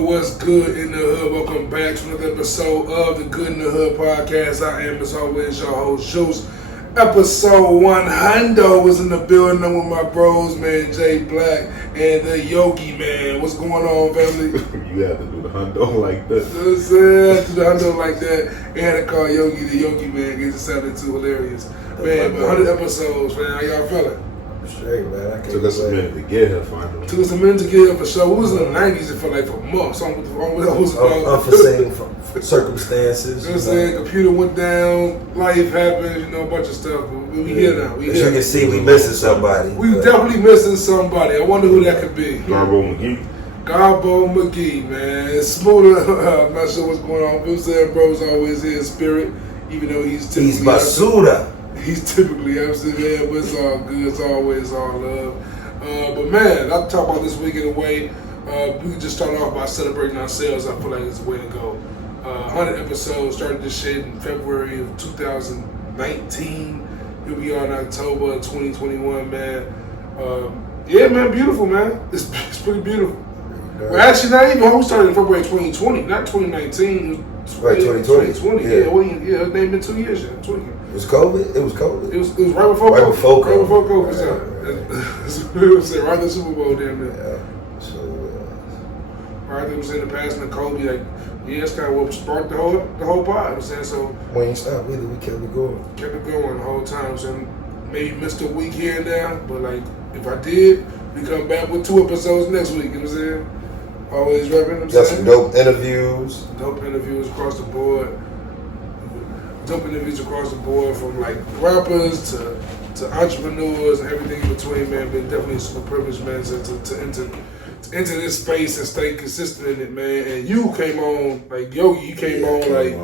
What's good in the hood? Welcome back to another episode of the Good in the Hood podcast. I am, as always, your host, Juice. Episode 100 was in the building with my bros, man, Jay Black and the Yogi, man. What's going on, family? You have to do the hundo like that. You know what I'm saying? Do the hundo like that. And had to call Yogi the Yogi, man, because it sounded too hilarious. Man, but 100 episodes, man. How y'all feeling? Straight, man. Took us a minute to get here, finally. Took us a minute to get here for sure. We was in the 90s, it felt like, for months. Unforeseen circumstances. You know what I'm saying? Computer went down, life happened, a bunch of stuff. But we here now. As you can see, we missing somebody. We definitely missing somebody. I wonder who that could be. Garbo McGee. Garbo McGee, man. It's smoother. I'm not sure what's going on. Bill said bro's always here in spirit, even though he's typically... He's basura. He's typically absent, man, but it's all good. It's always all love. But, man, I'll talk about this week in a way. We can just start off by celebrating ourselves. I feel like it's the way to go. 100 episodes, started this shit in February of 2019. Here we are in October of 2021, man. Yeah, man, beautiful, man. It's pretty beautiful. Well, actually, not even. We started in February 2020, not 2019. Right, 2020. 2020, yeah. It's been 2 years yet. 20. It was COVID? It was COVID. It was right before right COVID. Before COVID. Right before COVID. Right. It was right in the Super Bowl, damn near. Yeah. So, right, it was in the passing of Kobe, like, yeah, that's kind of what sparked the whole pod. I'm saying, so we ain't stopped either. We kept it going. Kept it going the whole time. So maybe missed a week here and there, but like if I did, we come back with 2 episodes next week. You know what I'm saying? Always repping. Got some dope interviews. Dope interviews across the board. Dope interviews across the board, from like rappers to entrepreneurs and everything in between, man. Been definitely a super privileged, man, to enter this space and stay consistent in it, man. And you came on, like Yogi, you came on like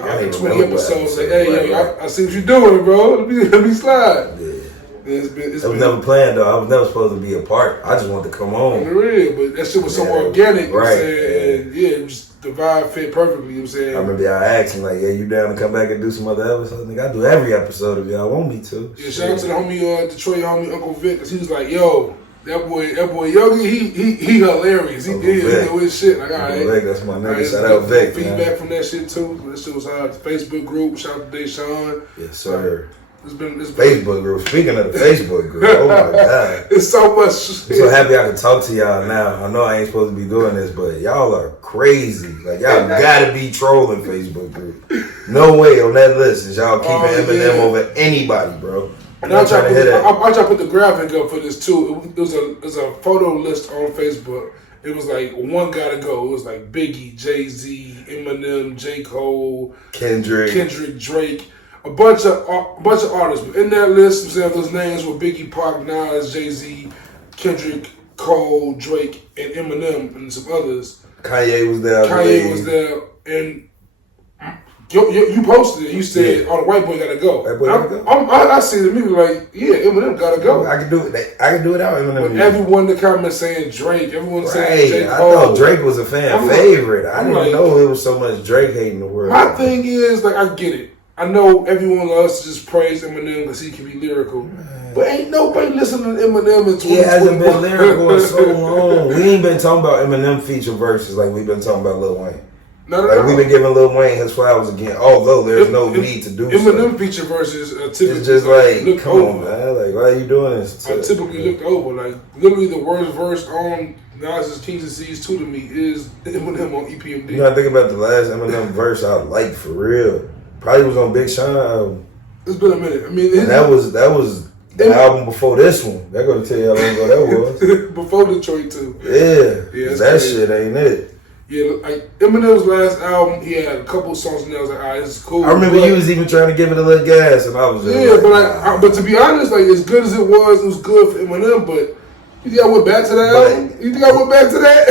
after 20 episodes, like, hey, yo, I see what you're doing, bro. Let me slide. Yeah. It was never planned though. I was never supposed to be a part. I just wanted to come on. On the real, but that shit was so organic, you know what I'm right? saying? And it just the vibe fit perfectly, you know what I'm saying? I remember y'all asking like, "Yeah, you down to come back and do some other episodes?" Nigga, I do every episode if y'all want me to. Yeah, shout out to the homie, Detroit homie, Uncle Vic, because he was like, "Yo, that boy Yogi, he hilarious. He know his shit. Like, all right, Vic, that's my nigga. Shout out Vic. Feedback from that shit too. That shit was hard. The Facebook group. Shout out to Deshaun. Yes, sir. It's been Facebook group. Speaking of the Facebook group, oh my God. It's so much. I'm so happy I can talk to y'all now. I know I ain't supposed to be doing this, but y'all are crazy. Like, y'all gotta be trolling Facebook group. No way on that list is y'all keeping Eminem over anybody, bro. And I'll try to put the graphic up for this too. It was a photo list on Facebook. It was like one gotta go. It was like Biggie, Jay-Z, Eminem, J. Cole, Kendrick, Drake. A bunch of artists. But in that list, I'm saying those names were Biggie, Pac, Nas, Jay-Z, Kendrick, Cole, Drake, and Eminem, and some others. Kanye was there. And you posted it. You said, "Oh, the white boy gotta go." I see the people like, "Yeah, Eminem gotta go." I can do it. I can do it out Eminem. But everyone in the comments saying Drake. Everyone saying J. Cole. I thought Drake was a fan favorite. I didn't know it was so much Drake hating the world. My thing is, like, I get it. I know everyone loves to just praise Eminem because he can be lyrical. But ain't nobody listening to Eminem in 2021. He hasn't been lyrical in so long. We ain't been talking about Eminem feature verses like we've been talking about Lil Wayne. We've been giving Lil Wayne his flowers again, although there's no need to do Eminem feature verses typically it's just like, come on, man. Like, why are you doing this? I typically looked over. Like, literally the worst verse on Nas's Kings and Seas 2 to me is Eminem on EPMD. You know, I think about the last Eminem verse I liked for real. Probably was on Big Sean album. It's been a minute. I mean, and that was the album before this one. They're gonna tell you how long ago that was. Before Detroit too. Yeah, that crazy. Shit ain't it. Yeah, like Eminem's last album, he had a couple songs and I was like, alright, this is cool. I remember you was even trying to give it a little gas, and I was just but to be honest, like as good as it was good for Eminem. But you think I went back to that album? You think I went back to that?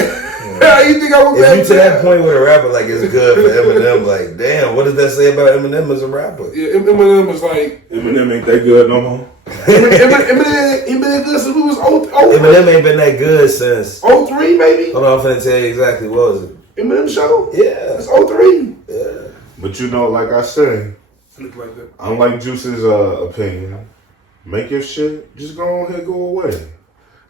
You think I would If you to that point with a rapper, like it's good for Eminem, like damn, what does that say about Eminem as a rapper? Yeah, Eminem was like Eminem ain't that good no more. Eminem been that good since we was 03. Eminem ain't been that good since 03 maybe. Hold on, I'm finna tell you exactly what was it. Eminem show. Yeah, It's 03. yeah. But you know, like I say, Look like that. unlike Juice's opinion, make your shit just go on ahead, go away.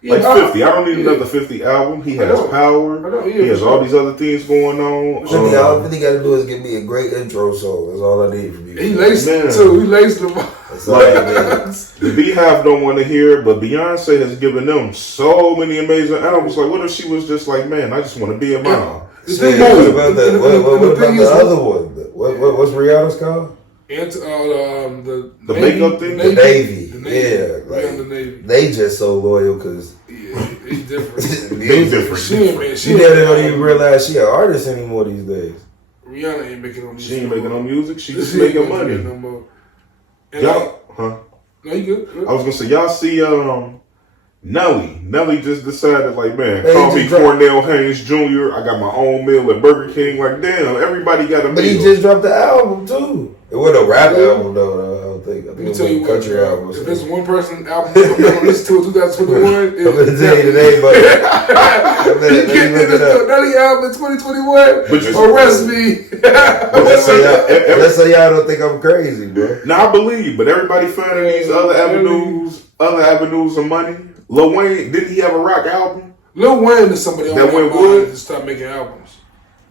Yeah, Like 50, I don't need another 50 album. He has power. I know, yeah, he has sure. all these other things going on. 50, all 50 got to do is give me a great intro song. That's all I need from you. He laced it too. He laced them. That's all I need. The Beehive don't want to hear, but Beyonce has given them so many amazing albums. Like, what if she was just like, man, I just want to be a mom? The Shit, thing what is, about the, what about the other one? What's Rihanna's called? And The makeup thing? The Navy. The Navy. Yeah. Like, the Navy. they just so loyal because Yeah, he's different. They different. She ain't, man. She you never don't even realize she an artist anymore these days. Rihanna ain't making no music. She ain't making no music. She just She ain't making making money. no more. And Y'all, huh? no, you good. I was gonna say, y'all see, Nelly. Nelly just decided, like, man, Hey, call he me just Cornell Haynes Jr. I got my own meal at Burger King. Like, damn, everybody got a But meal. he just dropped the album too. It wasn't a rap album though. I don't think. I Let think me it was tell a you what, country bro. album. If there's one person album I'm gonna listen to in 2021, I'm gonna tell you today, but you get this Nelly album in 2021. But you- Arrest me. let's say y'all don't think I'm crazy, bro. Now I believe, but everybody finding these other avenues of money. Lil Wayne, didn't he have a rock album? Lil Wayne is somebody That on went my mind wood? to stop making albums.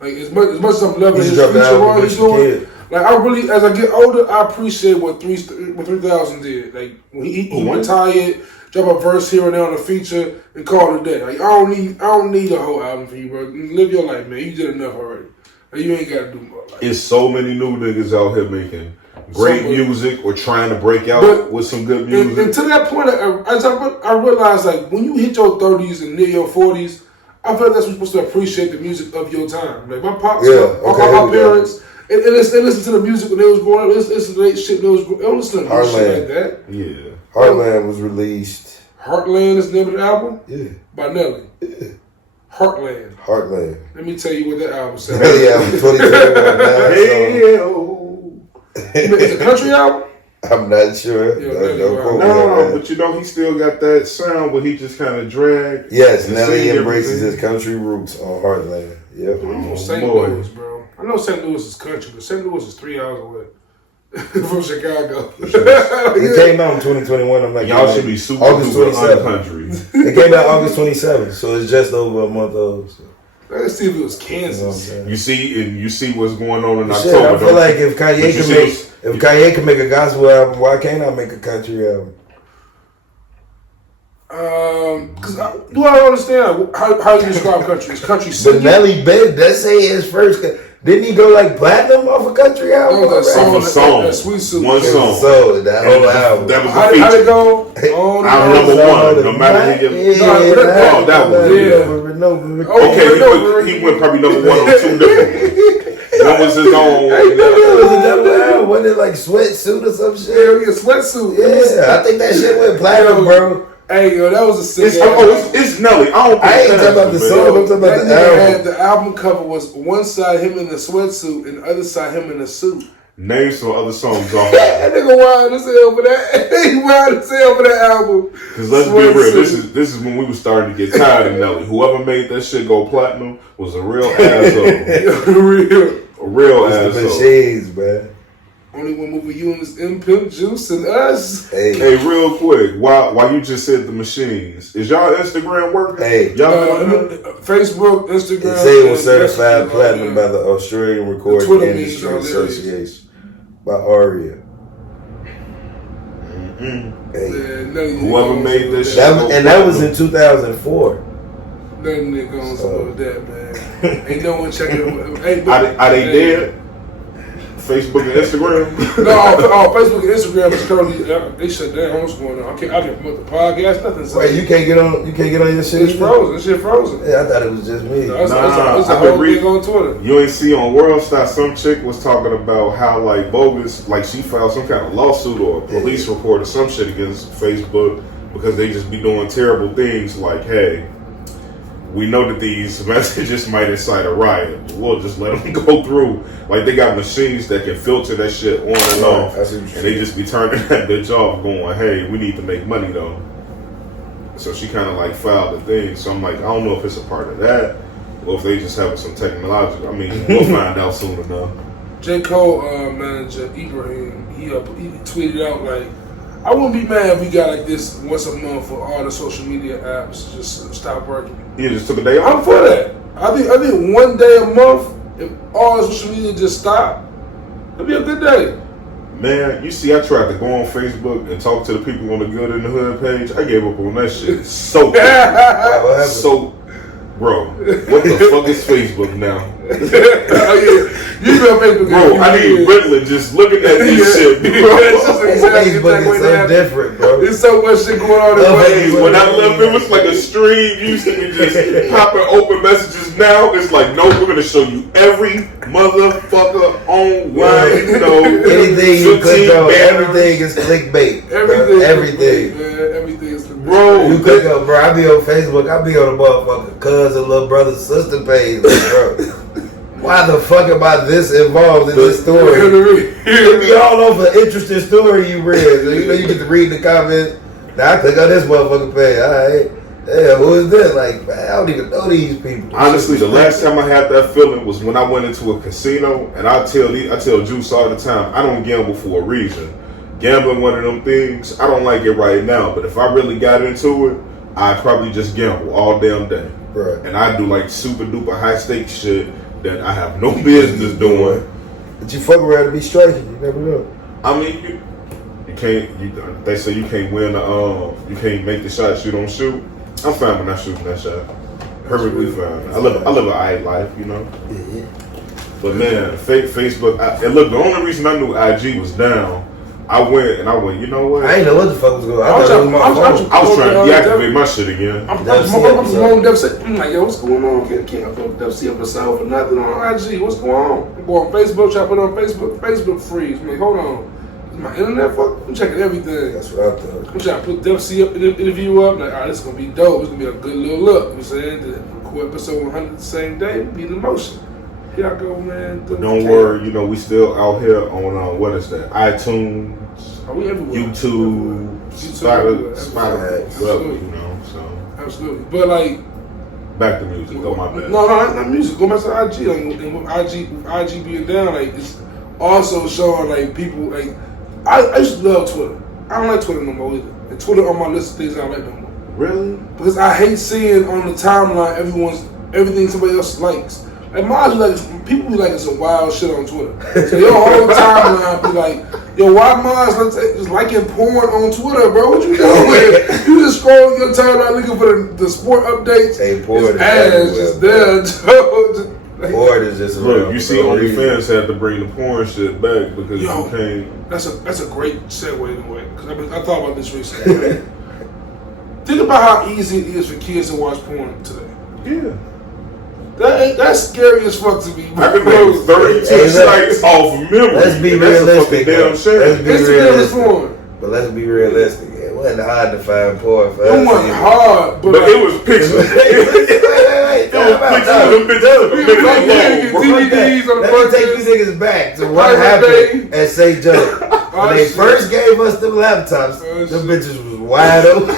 Like as much as I'm loving He his dropped the future, album what he's with your doing. kid. Like I really, as I get older, I appreciate what 3000 did. Like when he retired, drop a verse here and there on a feature, and call it a day. Like I don't need a whole album for you, bro. Live your life, man. You did enough already. Like, you ain't got to do more. Like, It's so many new niggas out here making great music or trying to break out But- with some good and music. to that point, I realized like when you hit your 30s and near your 40s, I feel like that's when you're supposed to appreciate the music of your time. Like my pops, my parents, and they listen to the music when they was growing up. They listen to that shit when they was growing up. They don't listen to no shit like that. Yeah. Heartland was released. Heartland is the name of the album Yeah. by Nelly. Yeah. Heartland. Heartland. Let me tell you what that album said. Nelly album 2021. It's a country album. I'm not sure. Yeah, Don't quote me on No, that. but you know he still got that sound where he just kind of dragged. Yes, and Nelly sing embraces everything. his country roots on Heartland. Yep. St. boy. Louis, bro. I know St. Louis is country, but St. Louis is 3 hours away from Chicago. It came out in 2021. I'm like, Y'all should be super August duper 27th. uncountry. It came out August 27th, so it's just over a month old. So. Let's see if it was You know what I'm Kansas. saying? You see what's going on in Shit, October. I feel like if But you see Kanye can make a gospel album, why can't I make a country album? Because I don't understand how you describe country. Is country But singing? Nelly Ben, that's his first. Didn't he go like platinum off a country album? That was that already? Off a song. that Sweet Suit. One song. So that whole album. That was How'd the it feature. go? On I'm and number on. one, no matter who you. Yeah, that was- yeah. Okay, he went probably number one on two different ones. One was his own. That was another album. Wasn't it like Sweatsuit or some shit? Yeah, sweatsuit. Yeah, I think that shit went platinum, bro. Hey, yo, that was a sick. It's Nelly. I don't. I ain't talking about the song. I'm talking about That the nigga album. had the album cover was one side him in the sweatsuit and the other side him in the suit. Name some other songs off. That nigga wild as hell for that. He wild as hell for that album. Because let's be real, this is when we were starting to get tired of Nelly. Whoever made that shit go platinum was a real asshole. Real. A real It's the asshole. machines, man. Only one movie you and this M Pimp Juice and us. Hey, Hey, real quick, while you just said the machines, is y'all Instagram working? Hey. Y'all Facebook, Instagram. they say it was and certified Messenger, platinum yeah. by the Australian Recording Twitter memes Industry are hilarious. Association by Aria. Hey. Yeah, Nelly Whoever goes made with this That was in 2004. Nothing that goes with that, man. Ain't no one checking it. Hey, but- Are they hey. dead? Facebook and Instagram? No, Facebook and Instagram is currently they shut down. What's going on? I can't promote the podcast. Nothing's Wait, you can't get on your shit. It's frozen. This shit frozen. Yeah, I thought it was just me. No, it's Nah, a I've whole been thing on Twitter. You ain't see on World Star, some chick was talking about how like bogus, like she filed some kind of lawsuit or a police report or some shit against Facebook because they just be doing terrible things like, hey, we know that these messages might incite a riot. We'll just let them go through. Like, they got machines that can filter that shit on and off. And they just be turning that bitch off going, hey, we need to make money though. So she kind of like filed the thing. So I'm like, I don't know if it's a part of that or if they just having some technology. I mean, we'll find out soon enough. J. Cole manager Ibrahim, he tweeted out like, I wouldn't be mad if we got like this once a month for all the social media apps just stop working. You just took a day off? I'm for that. I think 1 day a month, if all social media just stop, it'd be a good day. Man, you see, I tried to go on Facebook and talk to the people on the Good in the Hood page. I gave up on that shit so quick. So, bro, what the fuck is Facebook now? You know Facebook. Bro, I need Ritalin just looking at this shit, bro. Facebook is so different, bro. There's so much shit going on. When I left, it was like a stream. You used to be just popping open messages. Now it's like, no, we're gonna show you every motherfucker online. You know, anything you click on, everything is clickbait. Everything. Everything is clickbait. Bro, you click on, bro. I be on Facebook. I be on the motherfucking cousin, little brother, sister page, bro. Why the fuck am I this involved in this story? It be all over an interesting story you read. So, you know, you get to read the comments. Now I click on this motherfucking page. All right. Damn, who is this? Like, man, I don't even know these people. Honestly, the last time I had that feeling was when I went into a casino, and I tell Juice all the time, I don't gamble for a reason. Gambling one of them things, I don't like it right now, but if I really got into it, I'd probably just gamble all damn day. Right. And I do like super duper high stakes shit that I have no business doing. But you fuck around to be striking, you never know. I mean, you can't. They say you can't win. You can't make the shots you don't shoot. I'm fine with not shooting that shot. Perfectly fine. I live an alright life, you know. Yeah. But man, Facebook. And look, the only reason I knew IG was down, I went, you know what? I ain't know what the fuck was going on. I was trying to deactivate my shit again. I'm like, yo, what's going on? Can't put WC up myself or nothing on IG. What's going on? I go on Facebook, try to put it on Facebook. Facebook freeze. I'm like, hold on. Is my internet fuck? I'm checking everything. That's what I thought. I'm trying to put WC up, interview up. Like, all right, this is going to be dope. It's going to be a good little look. You know what I'm saying? To record episode 100 the same day, be in motion. Here I go, man. But don't worry, you know, we still out here on, what is that? iTunes, YouTube, Spotify, you know, so. Absolutely. But, like, back to music. Go my bad. No, not music. Go back to IG. Like, and with IG being down, like, it's also showing, like, people, like, I used to love Twitter. I don't like Twitter no more either. And Twitter on my list of things I don't like no more. Really? Because I hate seeing on the timeline everything somebody else likes. Like, mine like, people be liking some wild shit on Twitter. So your whole timeline be like, yo, why mine's just liking porn on Twitter, bro? What you doing? You just scrolling your timeline looking for the sport updates. Hey, porn is ass just there. Porn is just look. You see, OnlyFans had to bring the porn shit back because you can't. That's a great segue in a way. Because I thought about this recently. Right? Think about how easy it is for kids to watch porn today. Yeah. That's scary as fuck to me. I can make 32 sites off memory. Let's be realistic. Damn shame. But let's be realistic. It wasn't hard to find porn for us. It wasn't hard, but it was pictures. It was pictures of them bitches. Let me take you niggas back to what happened at St. Joe. When they first gave us them laptops, them bitches was wide open.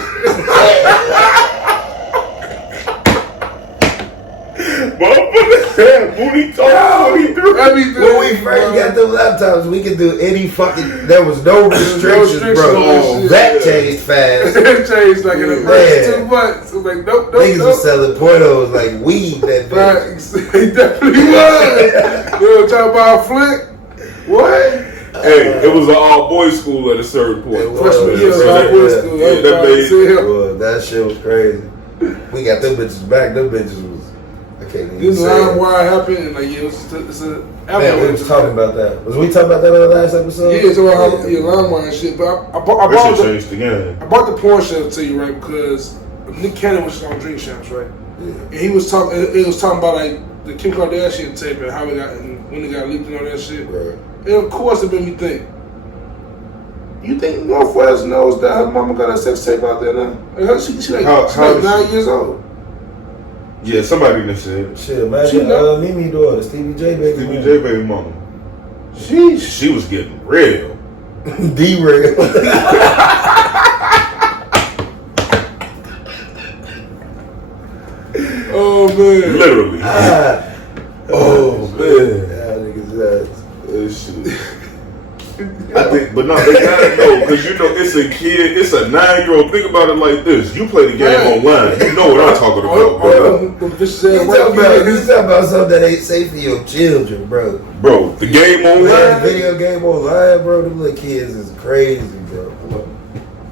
Booty talk, booty through. When we first got them laptops, we could do any fucking. There was no restrictions, bro. That changed fast. It changed like in the first 2 months. It was like nope. Niggas was selling pornos like weed that day. He definitely was. You know, talking about Flint? What? Hey, it was an all-boys school at a certain point. Freshman year, all-boys school. That shit was crazy. We got them bitches back. Them bitches was. This line why it happened, and like it's a. Man, we was talking about that. Was we talking about that on the last episode? Yeah, so LimeWire and shit. But I bought the porn shelf to you, right? Because Nick Kanan was on Drink Champs, right? Yeah. And he was talking. It was talking about like the Kim Kardashian tape and how it got and when it got leaked and all that shit. Right. And of course, it made me think. You think Northwest knows that her mama got a sex tape out there now? Like, she like 9 years old. Yeah, somebody done said. Shit, imagine Mimi daughter, Stevie J baby mama. She was getting real. D-real. Oh man. Literally. Oh man. That shit. I think, but no, they gotta know, because you know it's a kid, it's a 9-year-old. Think about it like this: you play the game online, you know what I'm talking about. He's talking about something that ain't safe for your children, bro. Bro, the game online, video game online, bro. Them little kids is crazy, bro.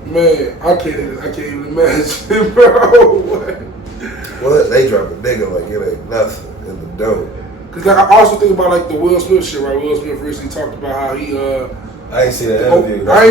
Man, I can't even imagine, bro. What? They drop a nigga like it ain't nothing in the dope. Cause like, I also think about like the Will Smith shit, right? Will Smith recently talked about how he I ain't seen that interview. I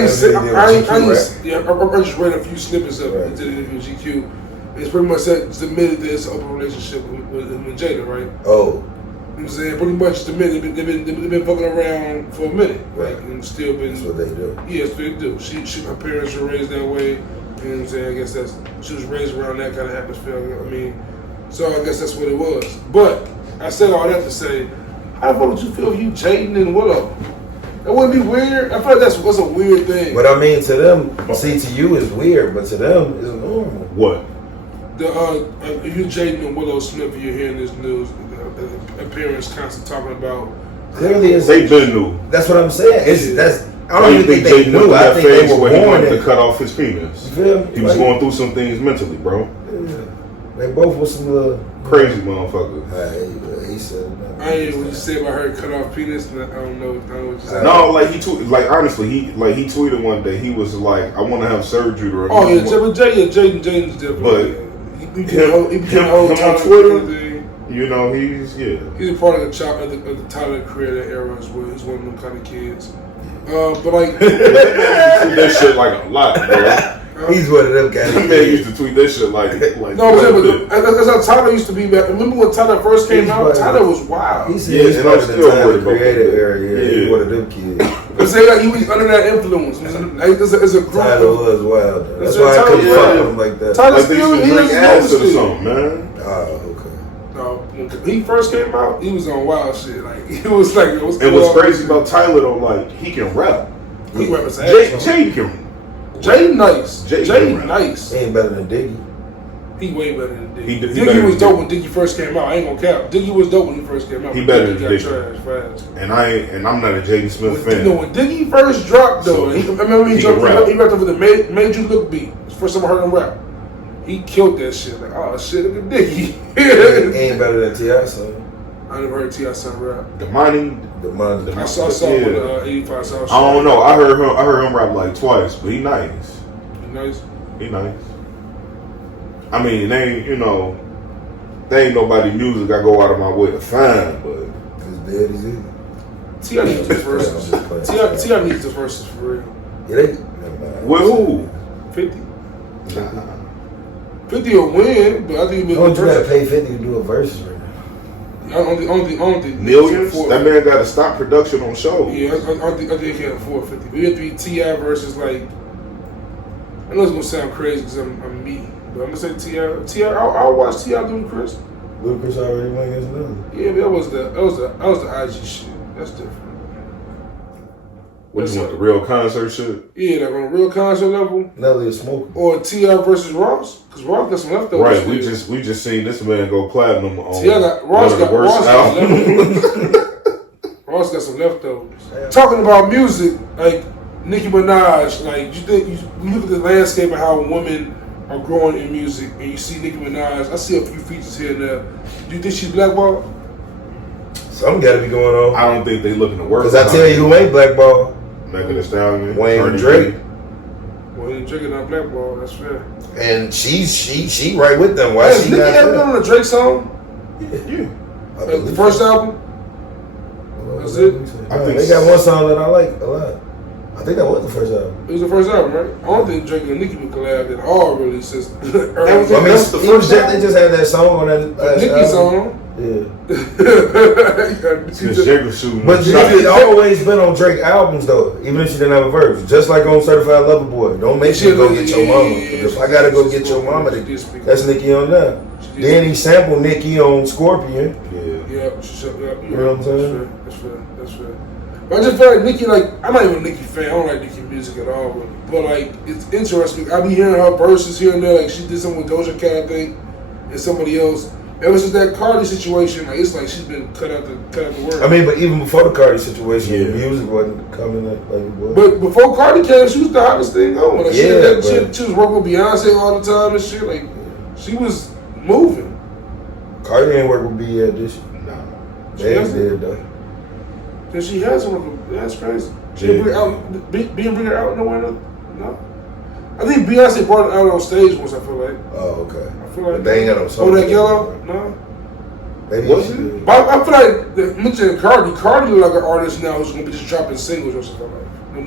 just read a few snippets of it. He did an interview with GQ. It's pretty much admitted that it's an open relationship with him and Jada, right? Oh. You know what I'm saying? Pretty much just admitted they've been fucking around for a minute. Right. Like, and still been. That's what they do. Yeah, that's what they do. Her parents were raised that way. You know what I'm saying? I guess she was raised around that kind of atmosphere. I mean, so I guess that's what it was. But I said all that to say, how the fuck would you feel if you Jaden and Willow? That wouldn't be weird. I feel like that's a weird thing. But I mean, to them, see, to you is weird, but to them it's normal. What? You Jaden and Willow Smith, you're hearing this news. Parents constantly talking about. Clearly, they've been new. That's what I'm saying. I don't even think they knew. I think they were where he wanted born to cut off his penis. He was going through some things mentally, bro. Yeah. They both was some little crazy motherfuckers. He said. I ain't what you say about her cut off penis. I don't know what you said. No, like honestly, he tweeted one day. He was like, "I want to have surgery to remove." Oh yeah, Jaden's different. But him on Twitter, you know, he's a part of the Tyler Creator era as well. He's one of them kind of kids. But like that shit like a lot, bro. He's one of them guys. That man used to tweet that shit like no, that's how Tyler used to be back. Remember when Tyler first came out? Tyler was wild. He's part of the Tyler Creator era. Yeah, he's one of them kids. I'm saying like he was under that influence. It's a group. Tyler was wild. That's why I couldn't fuck with him like that. Tyler like still he drink acid or something, man. Oh, okay. No, when he first came out, he was on wild shit. Like it was like it was. And what's crazy about Tyler though, like he can rap. He rap his ass. Jay can. Jay nice. Jay nice. He ain't better than Diggy. He way better than Diggy. Diggy was dope when Diggy first came out. I ain't gonna cap. Diggy was dope when he first came out. He better than Diggy. Trash fast. And I'm not a Jaden Smith fan. You know, when Diggy first dropped though, I remember he rapped over the Made You Look beat. It's the first time I heard him rap. He killed that shit. Like, oh shit, look at Diggy. He ain't better than T.I. son. I never heard T.I. son rap. The money. I saw with 85 South. I don't know. I heard him rap like twice, but he nice. He nice. I mean, they ain't nobody music I go out of my way to find, but his daddy's it. T.I. needs the verses. T.I. needs the verses for real. Yeah, with who? 50. Nah. 50 will win, but I think you gotta pay 50 to do a verse right now. I think millions. That man got to stop production on shows. Yeah, I think he can't afford 50. But it have to be T.I. versus like. I know it's gonna sound crazy because I'm me, but I'm gonna say T.I. I'll watch T.I. do Chris. Ludacris already went against Nelly. Yeah, but that was the IG shit. That's different. What you want, the real concert shit? Yeah, like on a real concert level. Nelly is smoking. Or T.I. versus Ross, because Ross got some leftovers. Right, we just seen this man go platinum on Ross got albums. Ross got some leftovers. Yeah. Talking about music, like Nicki Minaj, like you look at the landscape of how women are growing in music, and you see Nicki Minaj. I see a few features here and there. Do you think she's blackballed? Something got to be going on. I don't think they looking to work. Because I tell you who ain't blackballed. Megan Thee Stallion, Wayne and Drake. Wayne and Drake are not blackballed. That's fair. And she right with them. Why has she Nicki not ever been on a Drake song? Yeah. The first album. That's it. I think they got one song that I like a lot. I think that was the first album. It was the first album, right? I don't think Drake and Nicki would collab at all, really, since they just had that song on that Nicki song. But Nicki always been on Drake albums though, even if she didn't have a verse. Just like on Certified Lover Boy. Don't make me go get your mama. If I gotta go get your mama, that's Nicki on that. Then he sampled Nicki on Scorpion. Yeah. You know what I'm saying? That's fair. But I just feel like Nicki, like, I'm not even a Nicki fan. I don't like Nicki music at all. But like, it's interesting. I be hearing her verses here and there. Like, she did something with Doja Cat, I think, and somebody else. Ever since that Cardi situation, like, it's like she's been cut out the world. I mean, but even before the Cardi situation, the music wasn't coming like it was. But before Cardi came, she was the hottest thing going. Like, she was working with Beyonce all the time and shit. Like, she was moving. Cardi ain't work with B yet, did she? Nah. She did though. Cause she has worked with. That's crazy. She didn't bring her out nowhere. No. I think Beyonce brought her out on stage once. I feel like. Oh, okay. I feel like they ain't got no song. Oh, that yellow? No. Maybe was it? But I feel like mentioning Cardi look like an artist now who's gonna be just dropping singles or something like. I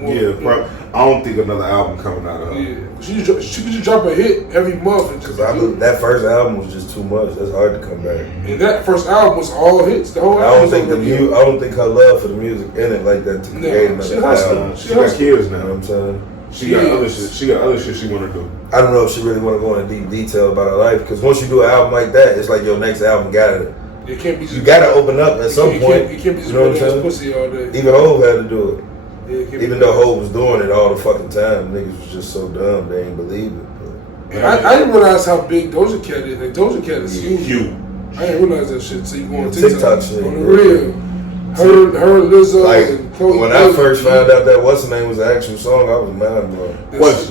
don't think another album coming out of her. Yeah, she could just drop a hit every month. Because that first album was just too much. That's hard to come back. And that first album was all hits. The whole album. I don't think her love for the music in it like that to create another album. She got kids now. You know what I'm saying? She got other shit. She got other shit she want to do. I don't know if she really want to go into deep detail about her life. Because once you do an album like that, it's like your next album gotta. It can't be. You gotta open up at some point. You can't be just pussy all day. Even Hov had to do it. Even though Hov was doing it all the fucking time, niggas was just so dumb they ain't believe it. I didn't realize how big Doja Cat is. Like, Doja Cat is huge. I didn't realize that shit. So you go on TikTok shit. On the real. Her Lizzo like, and Chloe. When I first found out that What's Her Name was an actual song, I was mind blown. Does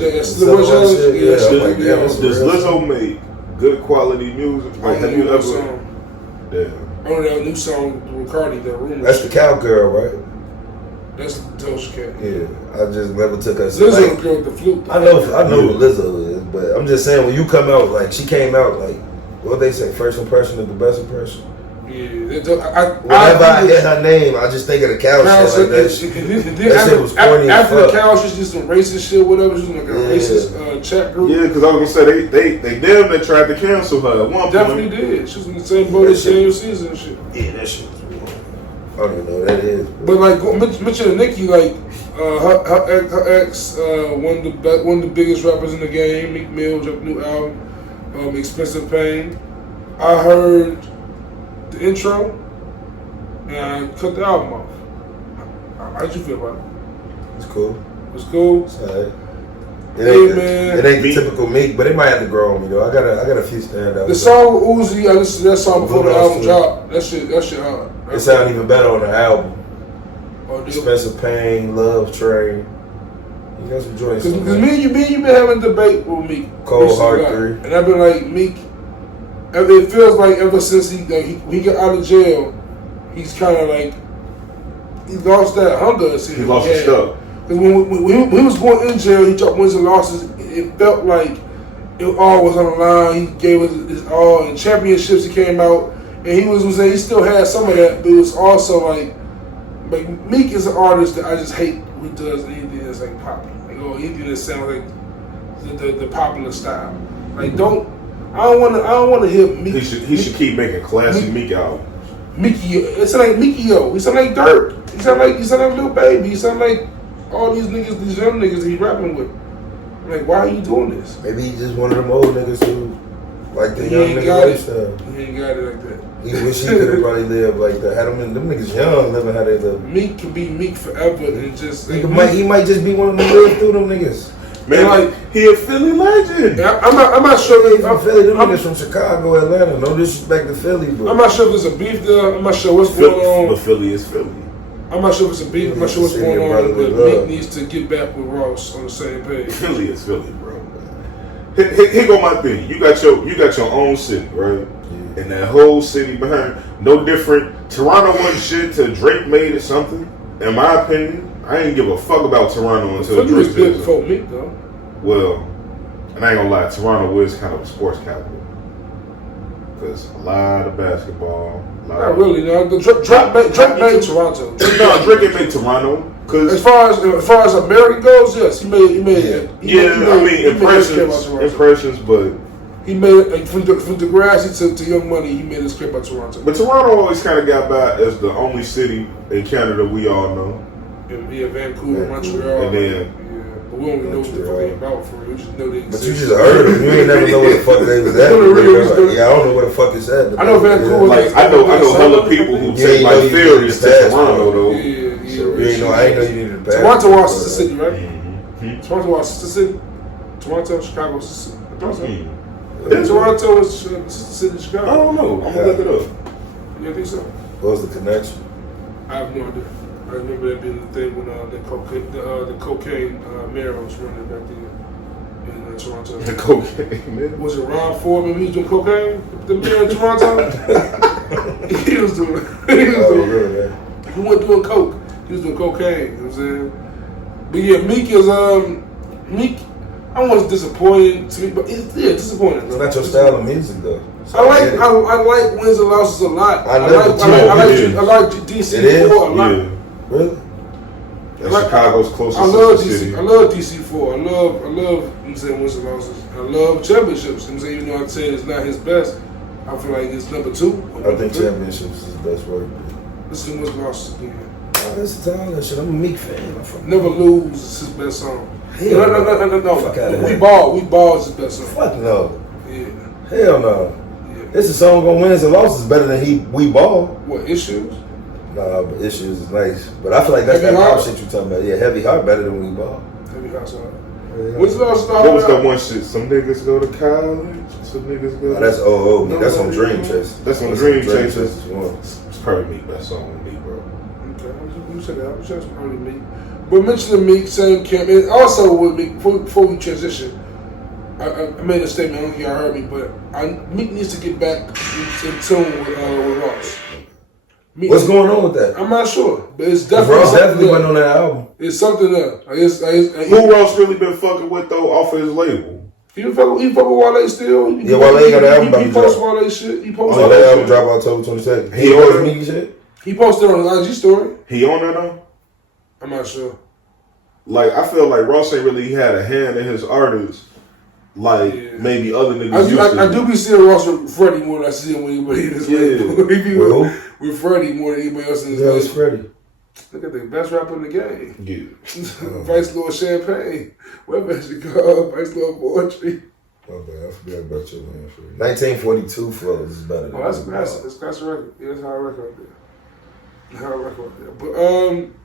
Lizzo make good quality music? Like, have you ever? I know that new song with Cardi, that Rumor. That's the Cowgirl, right? That's Doja Cat. Yeah, I just never took her. Lizzo the girl with the flute. I know who Lizzo is, but I'm just saying when you come out, like she came out like, what they say, first impression is the best impression. Yeah, whenever I hear her name, I just think of the cow shit like that. That shit was corny as fuck. After the cow, she's just some racist shit, whatever. She's like a racist chat group. Yeah, because I was gonna say they damn near tried to cancel her at one point. Definitely did. She was in the same boat as same season and shit. Yeah, that shit was wrong. I don't even know what that is. But like mentioning Nicki, like her ex, one of the biggest rappers in the game, Meek Mill, dropped a new album, Expensive Pain. I heard the intro and I cut the album off. How'd you feel about it? It's cool. It's cool. It's alright. It ain't typical Meek, but it might have to grow on me though. I got a few standouts. The song with Uzi, I listened to that song before the album dropped. That shit hard. It sounded even better on the album. Oh, Expensive Pain, Love Train. You got some joints. Because me and you been having a debate with Meek. Cold Heart 3. And I've been like, Meek, it feels like ever since he got out of jail, he's kind of like, he lost that hunger. He lost his stuff. Because when he was going in jail, he dropped wins and losses. It felt like it all was on the line. He gave it his all. In championships, he came out, and he was saying he still had some of that, but it was also like Meek is an artist that I just hate who does anything that's like poppy, like anything that sounds like the popular style. Like I don't want to hear Meek. He should keep making classic Meek albums. It sound like Meekio. He sound like Dirt. He sound like Lil Baby. He sound like all these niggas, these young niggas he rapping with. Like, why are you doing this? Maybe he just one of them old niggas who like the young nigga lifestyle. He ain't got it like that. He wish he could have probably lived like that. Had them niggas young, living how they live. Meek can be Meek forever and just. He might just be one of them live through them niggas. Man, like he a Philly legend. I'm not sure if I'm Philly. Them niggas from Chicago, Atlanta. No disrespect to Philly, but I'm not sure if there's a beef there. I'm not sure what's going on. But Philly is Philly. I'm not sure if it's a beef. I'm not sure what's going on. But Meek needs to get back with Ross on the same page. Philly is Philly, bro. Here go my thing. You got your own city, right? Yeah. And that whole city behind. No different. Toronto wasn't shit till Drake made it something. In my opinion. I ain't give a fuck about Toronto until Drake was good before Meek, though. Well, and I ain't gonna lie, Toronto is kind of a sports capital. Because a lot of basketball. Not really, no. Drake made Toronto. No, Drake ain't made Toronto. Cause as far as America goes, yes, he made it. Impressions, but He made like from Degrassi to Young Money. He made his crib by Toronto. But Toronto always kind of got by as the only city in Canada we all know. Yeah, Vancouver, Montreal, and then. But we don't even know what the fuck they about for real. We just know they exist. But you just heard them. You ain't never know what the fuck they was at. I don't know what the fuck it's at. I know Vancouver. Like I know hella people who take like ferries to Toronto though. I ain't know you needed a pass. Toronto, our sister city, right? Mm-hmm. Toronto, our sister city. Toronto, Chicago, sister city. Toronto is sister city, Chicago. I don't know. I'm gonna look it up. You think so? What was the connection? I have no idea. I remember that being the thing when the cocaine mayor was running back then in Toronto. The cocaine mayor? Was it Ron Ford when he was doing cocaine? The mayor in Toronto? He was doing really? He wasn't doing coke. He was doing cocaine. You know what I'm saying? But yeah, Meek is Meek. I wasn't disappointed to me, but disappointed. It's not your style of music though. So I like wins and losses a lot. I like DC4 a lot. Yeah. Really? And Chicago's closest. I love DC. city. I love DC4. I love. You know what I'm saying, wins and losses. I love championships. You know what I'm saying, even though I'd say it's not his best, I feel like it's number 2. I think championships is the best word. Listen to wins and losses again. I listen to all that shit. I'm a Meek fan. Never Lose is his best song. No. Fuck out of here. We Ball is his best song. Fuck no. Yeah. Hell no. Yeah. It's a song on wins and losses better than We Ball. What, Issues? Nah, but Issues is nice. But I feel like that's that pop shit you talking about. Yeah, Heavy Heart better than We Ball. Heavy Heart's hard. What's the last What was that one shit? Some niggas go to college. Some niggas go. That's OO. That's on Dream Chase. That's on Dream Chase. It's probably Meek best song with me, bro. Okay, you said that. I'm sure it's probably Meek. But mentioning Meek, same camp, and also with Meek, before we transition, I made a statement. I don't think y'all heard me, but Meek needs to get back in tune with Ross. Meek, what's going on with that? I'm not sure, but it's definitely Ross definitely went on that album. It's something there. Who Ross really been fucking with though off of his label? He fuck with Wale still. Wale got the album. He posts Wale shit. He posts that album drop October 22nd. He on Meek shit. He posted on his IG story. He on there though? I'm not sure. Like I feel like Ross ain't really had a hand in his artists. Like maybe other niggas. I do be seeing Ross with Freddie more than I see him with anybody in his label. He be with Freddie more than anybody else in his label. It's Freddie. Look at the best rapper in the game. Yeah. Vice Lord Champagne. What best you call Vice Lord Poetry? My bad, I forgot about your man. 1942 Flows is better. Oh, that's classic. That's a record. Yeah, that's how I record there. But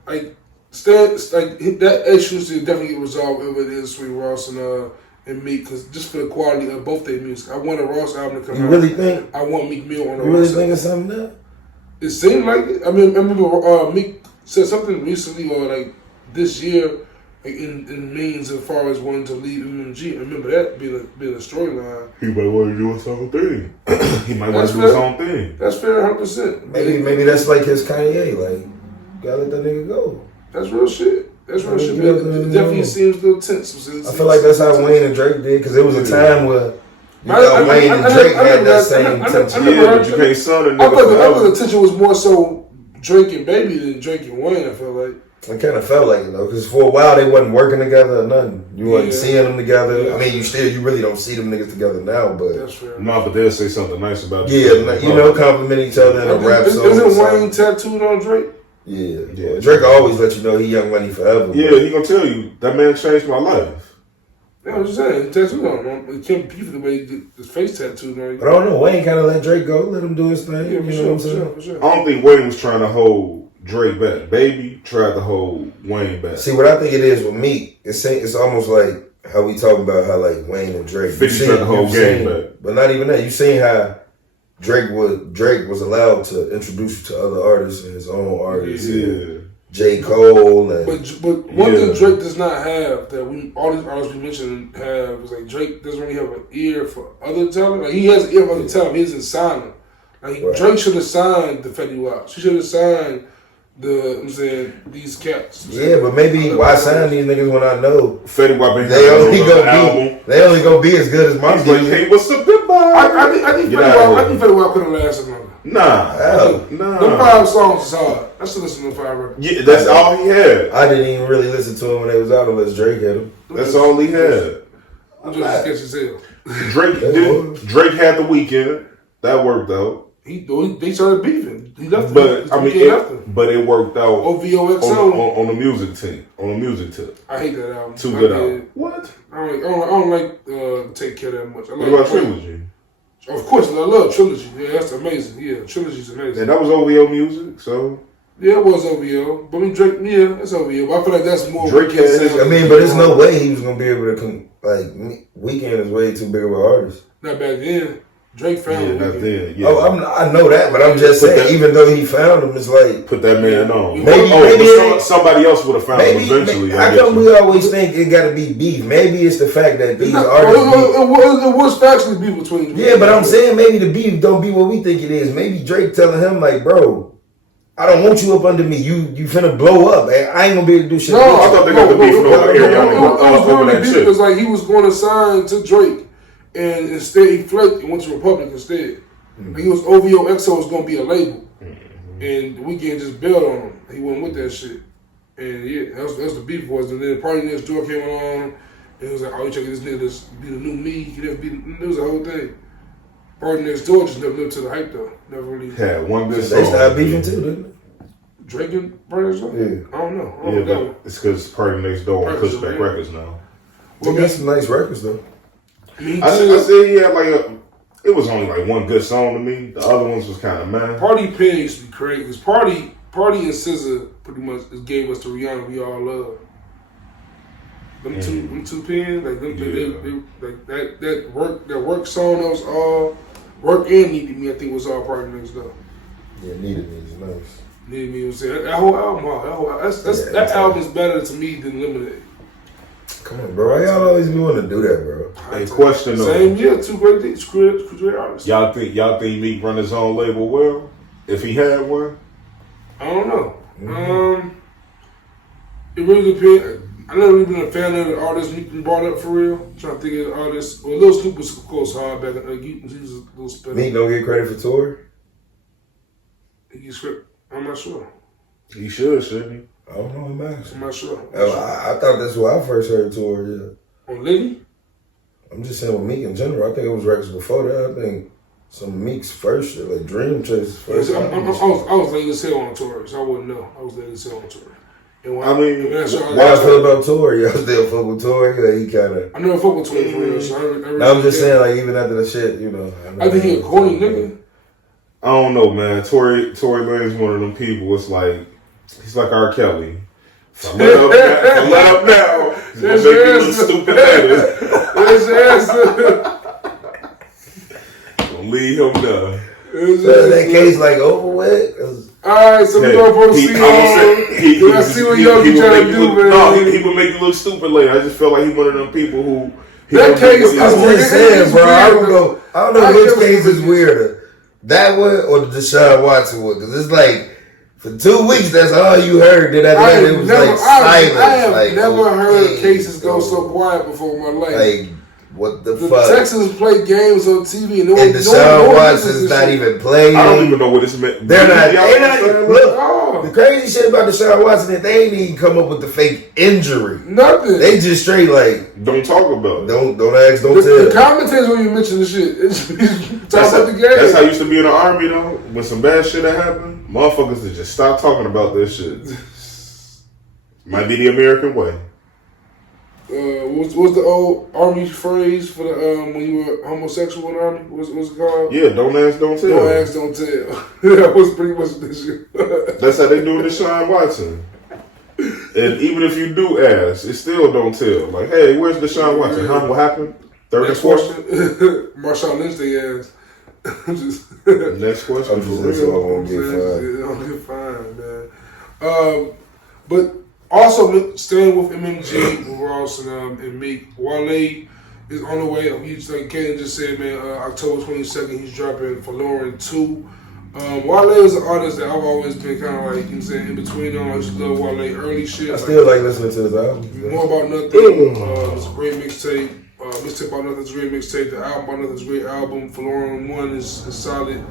like that issue should definitely get resolved over it is between Ross and Meek, because just for the quality of both their music. I want a Ross album to come out. You really think? I want Meek Mill on a Ross album. You really think it's something there? It seemed like it. I mean, I remember Meek said something recently or like this year, like in means as far as wanting to leave MMG. I remember that being a storyline. He might want to do his own thing. He might want to do his own thing. That's fair, 100%. Maybe that's like his Kanye. Like, gotta let that nigga go. That's real shit. That's real shit. It definitely seems a little tense. I feel like that's how Wayne and Drake did, because it was a time where Wayne and Drake had that same tension. But you can't son a nigga. I thought the tension was more so Drake and Baby than Drake and Wayne. I feel like. I kind of felt like it though, because for a while they wasn't working together or nothing. You wasn't seeing them together. Yeah. I mean, you really don't see them niggas together now, but that's fair. No, but they'll say something nice about compliment each other in a rap song. Isn't Wayne tattooed on Drake? Yeah. Drake always let you know he Young Money forever. Yeah, he gonna tell you that man changed my life. Yeah, I was just saying, tattooed on him. It can't be for the way he get his face tattooed on him. But I don't know. Wayne kind of let Drake go, let him do his thing. Yeah, for sure. I don't think Wayne was trying to hold Drake back. Baby tried to hold Wayne back. See, what I think it is with Meek, it's almost like how we talk about how like Wayne and Drake. 50 tried to hold game back. But not even that. You seen how Drake was allowed to introduce you to other artists and his own artists. Yeah. J. Cole and but one thing Drake does not have that all these artists we mentioned have is like Drake doesn't really have an ear for other talent. Like he has an ear for other talent, he isn't signing. Like Drake should have signed the Fetty Wap. She should have signed these cats. Yeah, but maybe why sign these niggas when I know Fetty Wap they only gonna be as good as my music. Like, hey, what's up, good boy? I think Fetty Wap could have lasted longer. Nah. Them 5 songs is hard. I still listen to them 5 records. Yeah, that's all he had. I didn't even really listen to him when they was out unless Drake had him. That's all he had. I'm just sketchy as hell. Drake had the weekend. That worked out. They started beefing. He left. But it worked out. OVOXO on the music team. On the music tip. I hate that album. Too good album. What? I don't like Take Care that much. I like what about Trilogy? Of course, I love Trilogy. Yeah, that's amazing. Yeah, Trilogy's amazing. And that was OVO music, so. Yeah, it was OVO. But Drake, yeah, it's OVO. But I feel like that's more. Drake has. But there's no way he was gonna be able to Weeknd is way too big of an artist. Not back then. Drake found him. Not then. Yeah. Oh, I know that, but I'm just saying, even though he found him, it's like put that man on. Maybe somebody else would have found him eventually. How come we always think it got to be beef? Maybe it's the fact that these artists. It was factually beef between them. Yeah, but I'm saying maybe the beef don't be what we think it is. Maybe Drake telling him like, bro, I don't want you up under me. You finna blow up. I ain't gonna be able to do shit. No, I thought they got the beef over that shit. It was like he was going to sign to Drake. And instead, he flaked and went to Republic instead. Mm-hmm. He was OVOXO was going to be a label. Mm-hmm. And the Weeknd just bailed on him. He went with that shit. And yeah, that's the beef was. And then Party Next Door came along. And it was like, oh, you checking this nigga to be the new me. He never be. It was a whole thing. Party Next Door just never lived to the hype, though. Never really. Yeah, one good song. They started beefing too, didn't they? Drake and Party Next Door? Yeah. I don't know. But it's because Party Next Door on Pushback Records now. They got some nice records, though. I said he had it was only like one good song to me. The other ones was kind of mad. Party Pen used to be crazy. Because Party and SZA pretty much gave us the Rihanna we all love. Them two pens, like them, that work song that was all Work and Needed Me. I think was all Party Next Door. Yeah, Needed Me is nice. Needed Me was that whole album. That album is better to me than Lemonade. Come on, bro. Why y'all always be wanting to do that, bro? Hey, question though. Same year, two great artists. Y'all think Meek run his own label well? If he had one? I don't know. Mm-hmm. It really depends. I never really been a fan of the artists Meek brought up for real. I'm trying to think of the artists. Well, Lil Snoop was close hard back then. He was a little spinner. Meek don't get credit for tour? I'm not sure. He should, shouldn't he? I don't know, man. I'm not sure. I thought that's when I first heard tour, yeah. On Liddy? I'm just saying with Meek in general. I think it was records before that. I think some of Meek's first shit, like Dream Chase first. Yeah, I was late as hell on tour, so I wouldn't know. I was late as hell on tour. How I feel about tour? Y'all still fuck with tour? Yeah, he kind of. I never fuck with tour for real. So I'm just saying, like even after the shit, you know. I think he a corny nigga. I don't know, man. Tory Lane's one of them people. It's like he's like R. Kelly. Let up now. He's gonna make you look stupid later. Don't leave him there. So that case like over with. Alright, so we gonna proceed on. Let's see what Yogi trying to do, man. No, he would make you look stupid later. I just felt like he's one of them people who. That case is just saying, bro. I don't know which case is weirder. That one or the Deshaun Watson one? Because it's like, for 2 weeks, that's all you heard. Then after that, it was like silence. I have never heard cases go so quiet before in my life. Like, what the fuck? Texans play games on TV and Deshaun Watson's not even playing. I don't even know what this meant. They're not. Look, the crazy shit about Deshaun Watson is they ain't even come up with the fake injury. Nothing. They just straight like don't talk about it. Don't ask. Don't tell. The commentators when you mention the shit, talk about the game. That's how I used to be in the army though. When some bad shit that happened, motherfuckers would just stop talking about this shit. Might be the American way. What's the old army phrase for the when you were homosexual in the army? What's it called? Yeah, don't ask, don't tell. Don't ask, don't tell. That was pretty much this shit. That's how they do it to Deshaun Watson. And even if you do ask, it still don't tell. Like, hey, where's Deshaun Watson? Huh? What happened? Third and fourth? Marshawn Lynch, they asked. Next question. I'm get fined, man. But also staying with MMG, with Ross and Meek, Wale is on the way. He's like Kanan just said, man. October 22nd, he's dropping For Lauren 2. Wale is an artist that I've always been kind of like, you know what I'm saying, in between them. I used to love Wale early shit. I still like listening to his album. More About Nothing. It's a great mixtape. Mixtape About Nothing's a great mixtape. The album About Nothing's a great album. For Lauren 1 is solid.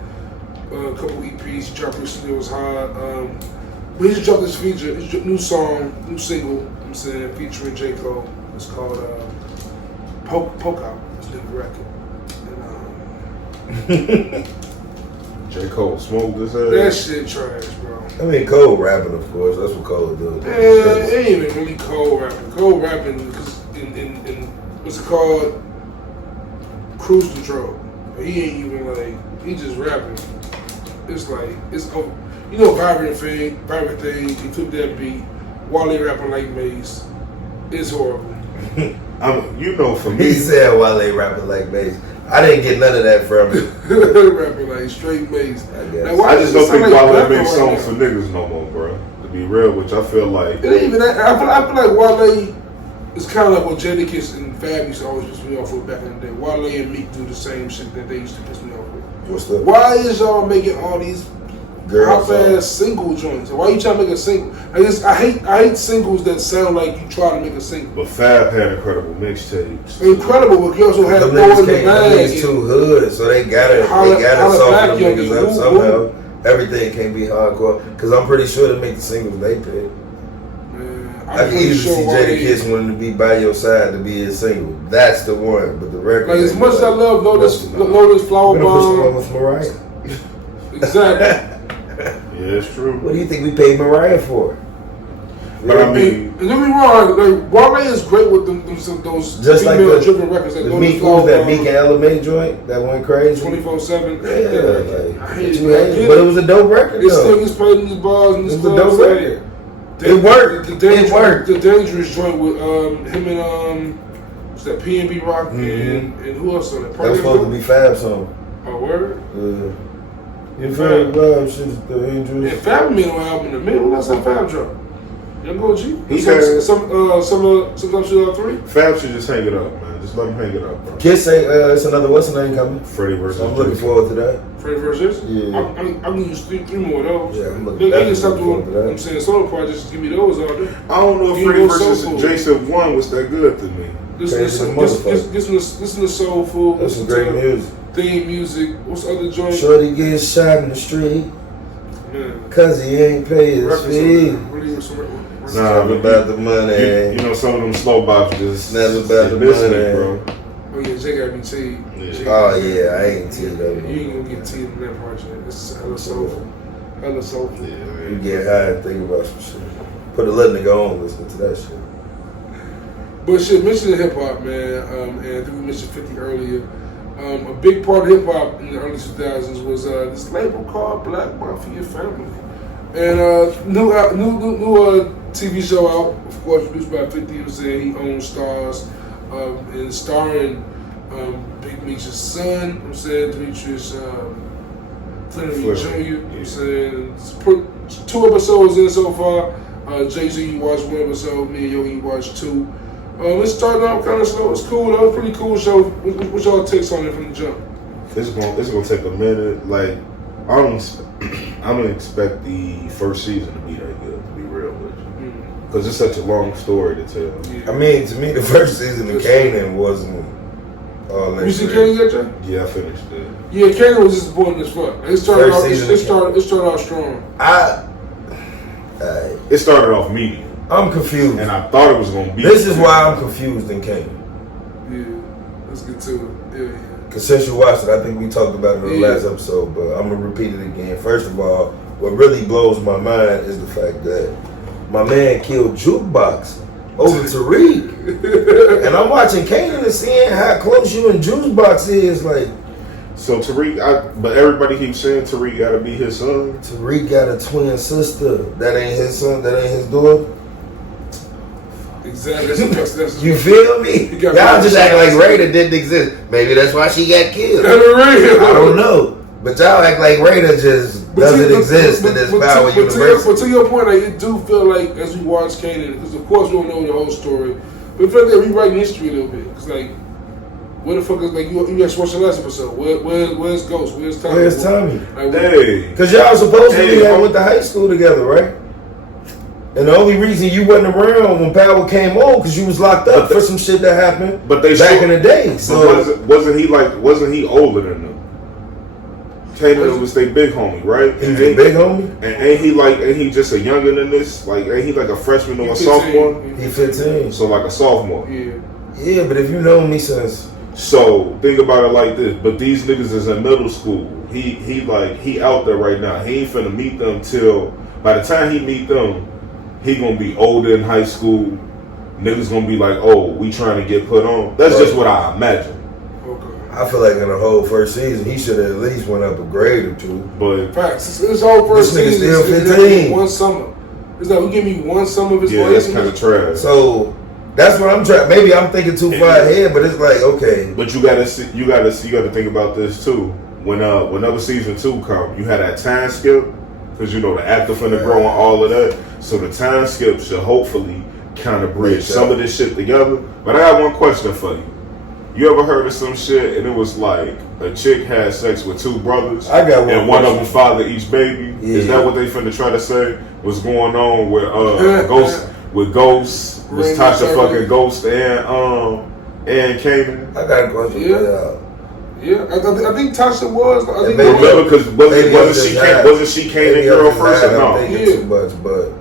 A couple EPs he dropped recently was hard. But he just dropped this feature, his new song, new single, you know what I'm saying, featuring J. Cole. It's called Poke Out, his new record. And, J. Cole smoked this ass. that shit trash, bro. I mean, Cole rapping, of course. That's what Cole does. It ain't even really Cole rapping. Cole rapping because in what's it called? Cruise control. He ain't even like, he just rapping. It's like, it's vibrant thing. He took that beat. Wale rapping like Mace. It's horrible. For me. He said Wale rapping like Mace. I didn't get none of that from him. Rapping like straight Mace. I guess. Like, I just don't think like Wale makes songs for niggas no more, bro. To be real, which I feel like. It ain't even that. I feel like Wale is kind of like what Jadakiss and Fab used to always piss me off with back in the day. Wale and Meek do the same shit that they used to piss me off with. What's that? Why is y'all making all these Girl hot ass single joints? Why you trying to make a single? I hate singles that sound like you try to make a single. But Fab had incredible mixtapes. Incredible, but you also had Them Throw in the niggas Bag. too hood, so they gotta soften them niggas up somehow. Everything can't be hardcore, because I'm pretty sure they make the singles they pick. I can easily see Jadakiss wanting to be By Your Side to be his single. That's the one, but the record. Like, as much as I love Lotus Flower Bomb. We're with Mariah. Exactly. Yeah, it's true. What do you think we paid Mariah for? But I mean, and don't get me wrong, like Wale is great with those just like female-driven records. Like the Meek and LMA joint that went crazy. 24/7. Yeah, I hate it. But it was a dope record. This thing is played in these bars and this stuff. It was a dope record. It worked. It worked. The Dangerous joint with him and was that P&B Rock and who else on it? That was supposed to be Fab's song. Oh, word? You feel like shit dangerous? Yeah, Fab made an album in the middle. That's how Fab dropped. Young OG. He had some up to 3. Fab should just hang it up, man. Just let him hang it up, bro. Kiss say it's another what's the name coming? Freddie versus. I'm looking forward to that. Freddie versus? Yeah. I'm gonna use three more of those. Yeah, I'm They looking can stop doing. forward to that. I'm saying solo projects. Just give me those all day. I don't know if Freddie versus Jason 1 was that good to me. Listen to Soulful. That's some great music. Theme music. What's the other joint? Shorty gets shot in the street. Man. Cause he ain't paid his fee. Never about the money. You know, some of them slow bops just never about the money, bro. Oh yeah, Jay got me teed. Yeah. Oh yeah, I ain't teed up. You ain't gonna get teed in that part yet. It's hella soulful. Hella soulful. Yeah, you get high and think about some shit. Put a little nigga on listening to that shit. But shit, mentioning hip hop, man, and I think we mentioned 50 earlier. A big part of hip hop in the early 2000s was this label called Black Mafia Family, and new TV show out, of course, produced by 50. It was saying he owns Stars, and starring Big Meech's son. I'm saying Demetrius Flannery Jr. I'm saying 2 episodes in so far. Jay-Z, you watched 1 episode. Me and Yogi, you watched 2. It started out kind of slow. It's cool. That was a pretty cool show. What y'all takes on it from the jump? It's gonna take a minute. Like I don't expect the first season to be that good. To be real with you, because it's such a long story to tell. Yeah. I mean, to me, the first season of Kanan wasn't all that. You see Kanan yet, Jay? Yeah, I finished it. Yeah, Kanan was just boring as fuck. It started out strong. It started off medium. I'm confused. And I thought it was going to be. This is why I'm confused in Kanan. Yeah, let's get to it. Yeah. Because since you watched it, I think we talked about it in the last episode, but I'm going to repeat it again. First of all, what really blows my mind is the fact that my man killed Jukebox over Tariq. And I'm watching Kanan and seeing how close you and Jukebox is. Like, so Tariq, but everybody keeps saying Tariq got to be his son. Tariq got a twin sister. That ain't his son. That ain't his daughter. Exactly. You feel me? Y'all just act like Raider didn't exist. Maybe that's why she got killed. I don't know. But y'all act like Raider just doesn't exist in this power universe. But to your point, like, it do feel like, as we watch Kanan, because of course we don't know the whole story, but it feels like rewriting history a little bit. It's like, where the fuck is, like, you just watched the last episode. Where's Ghost? Where's Tommy? Where's Tommy? Hey. Because y'all supposed to be went to high school together, right? And the only reason you wasn't around when Power came on because you was locked up for some shit that happened back in the day. So wasn't he older than them? Kanan was their big homie, right? He was a big homie? And ain't he just a younger than this? Like, ain't he like a freshman or a sophomore? He 15. So like a sophomore. Yeah. Yeah, but if you know me since. So think about it like this. But these niggas is in middle school. He out there right now. He ain't finna meet them till by the time he meet them, he gonna be older in high school. Niggas gonna be like, oh, we trying to get put on. That's just what I imagine. I feel like in the whole first season, he should have at least went up a grade or two. But facts. This whole first season still 15. One summer. It's like we give me one summer of his yeah, that's kind of trash. So that's what I'm trying. Maybe I'm thinking too far ahead, but it's like okay. But you gotta think about this too. Whenever season 2 come, you had that time skip because you know the actor finna grow and all of that. So the time skip should hopefully kind of bridge some of this shit together. But I got one question for you. You ever heard of some shit and it was like a chick had sex with 2 brothers and one of them fathered each baby? Yeah. Is that what they finna try to say? What's going on with Ghost? Was Tasha fucking Ghost and Kanan? I got a question. Yeah, I think Tasha was. I think remember because wasn't she Kanan girl first or no? Yeah. Too much, but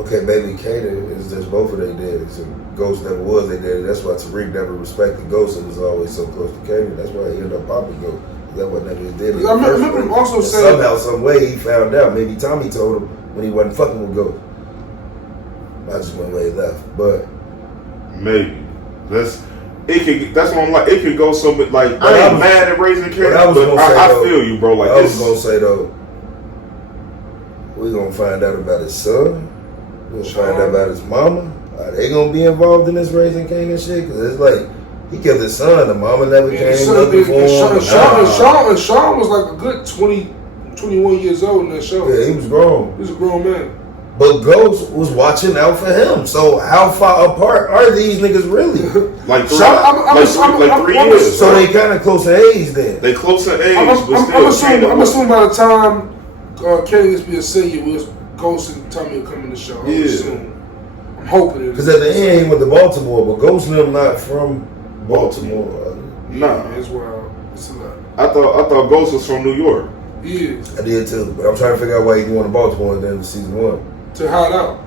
okay, baby Kanan is just both of their daddies, and Ghost never was their daddy. That's why Tariq never respected Ghost and was always so close to Kanan. That's why he ended up popping Ghost. That was never his daddy. I remember him also saying somehow, some way, he found out. Maybe Tommy told him when he wasn't fucking with Ghost. I just went way left, but maybe that's what I'm like. It could go so like I ain't mad at raising kids, but I feel you, bro. Like I was gonna say though, we're gonna find out about his son. We'll find out about his mama. Are they gonna be involved in this raising Kanan shit? Because it's like he killed his son. The mama never came looking for him. Sean was like a good 20, 21 years old in that show. Yeah, he was grown. He was a grown man. But Ghost was watching out for him. So how far apart are these niggas really? Like 3 years. So they kind of close in age then. They close in age. I'm assuming by the time Kanan gets to be a senior, Ghost and Tommy will come in the show. I'm hoping it is. Because at the end he went to Baltimore, but Ghost and them not from Baltimore. Nah, it's wild. It's a lot. I thought Ghost was from New York. He is. I did too, but I'm trying to figure out why he going to Baltimore at the end of season 1. To hide out.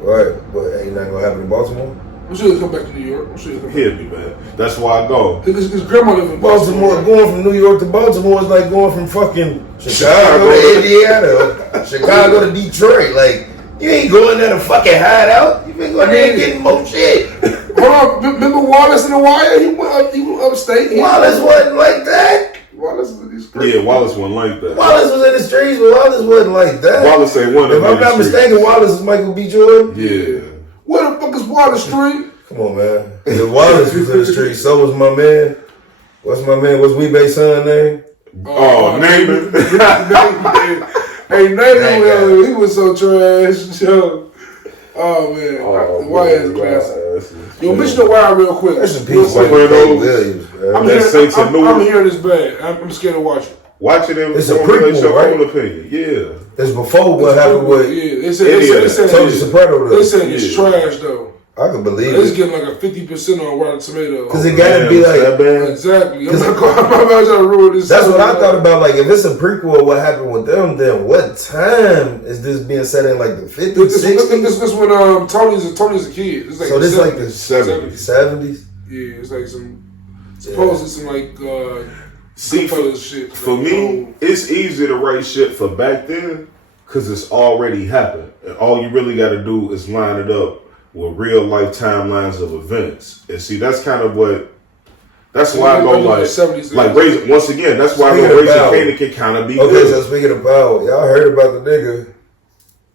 Right, but ain't nothing gonna happen in Baltimore? I'm sure he'll come back to New York. I'm sure he'll come back. He'll be, man. That's why I go. His grandma lives in Baltimore. Going from New York to Baltimore is like going from fucking Chicago to Indiana, Chicago to Detroit. Like, you ain't going there to fucking hide out. You been going there and getting more shit. Hold on, remember Wallace in the Wire? He went upstate. Wallace wasn't like that. Wallace was in the streets. Yeah, Wallace wasn't like that. Wallace was in the streets, but Wallace wasn't like that. Wallace ain't one of them. If I'm not mistaken, Wallace is Michael B. Jordan. Yeah. Where the fuck is Wallace Street? Come on, man. If Wallace was in the streets, so was my man. What's Weebay's son name? Naaman. Hey, Naaman, he was so trash. Yo. Oh, man. The Wire is classic. Yo, mention the Wire real quick. That's a piece of Williams, I'm hearing this bad. I'm scared to watch it. Watch it and it's a prequel, your right? own opinion. Yeah. It's before what happened with they said Tony Soprano. They said it's trash though. I can believe it's getting like a 50% on Rotten Tomatoes. Because it gotta be like that bad. Exactly. I'm not trying to ruin this. That's what I thought about. Like, if it's a prequel of what happened with them, then what time is this being set in? Like the 50s, 60s? This when Tony's a kid. It's like so this 70s. Like the 70s. Yeah, it's like supposedly some like. See, for me, it's easy to write shit for back then because it's already happened. And all you really got to do is line it up with real life timelines of events. And see, that's kind of what, that's why I go like raising, once again, that's why I go Raising Kanan can kind of be okay, good. So speaking of power, y'all heard about the nigga,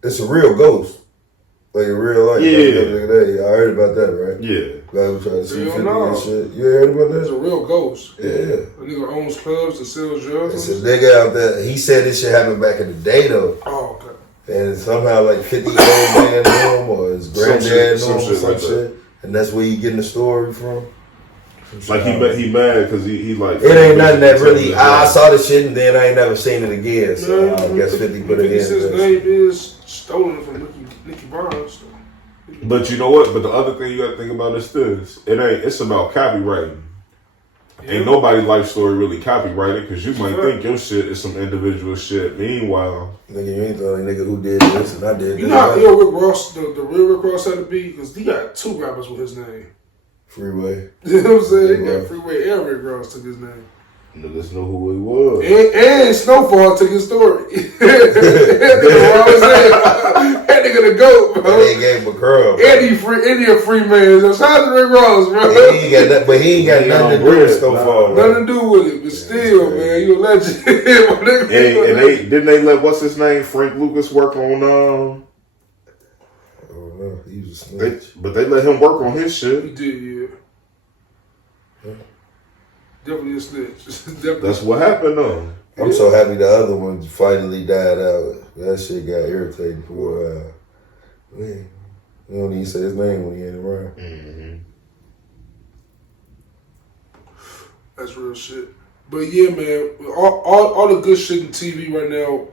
it's a real ghost. Like in real life. Yeah. Y'all heard about that, right? Yeah. Guy was trying to see 50 and shit. You heard about that? It's a real ghost. Yeah. A nigga owns clubs that sells drugs. It's a nigga out there. He said this shit happened back in the day though. Oh, okay. And somehow like 50-year-old man knew him or his granddad knew him or some shit. And that's where you getting the story from. Like he mad because he like. It ain't nothing that really. I saw the shit and then I ain't never seen it again. So I guess 50 put it in. His name is stolen from Nicki Minaj. But you know what? But the other thing you got to think about is this: it's about copywriting. Ain't nobody life story really copyrighted because you might think your shit is some individual shit. Meanwhile, nigga, you ain't the only nigga who did this and I did. You know how Rick Ross, the real Rick Ross had to be? Because he got 2 rappers with his name. Freeway. You know what I'm saying? He got Freeway and Rick Ross took his name. niggas know who he was. And Snowfall took his story. That nigga the GOAT, bro. They gave him a curl. And he a free man. So shout out to Rick Ross, bro. He ain't got that, but he ain't got nothing to do with Snowfall. Nothing to do with it, but still, man, you a legend. And didn't they let what's his name, Frank Lucas, work on I don't know. He was a snitch. but they let him work on his shit. He did, yeah. Definitely a snitch. That's what happened though. I'm so happy the other one finally died out. That shit got irritating for a while. Man, you don't even say his name when he ain't around. Mm-hmm. That's real shit. But yeah, man, all the good shit in TV right now,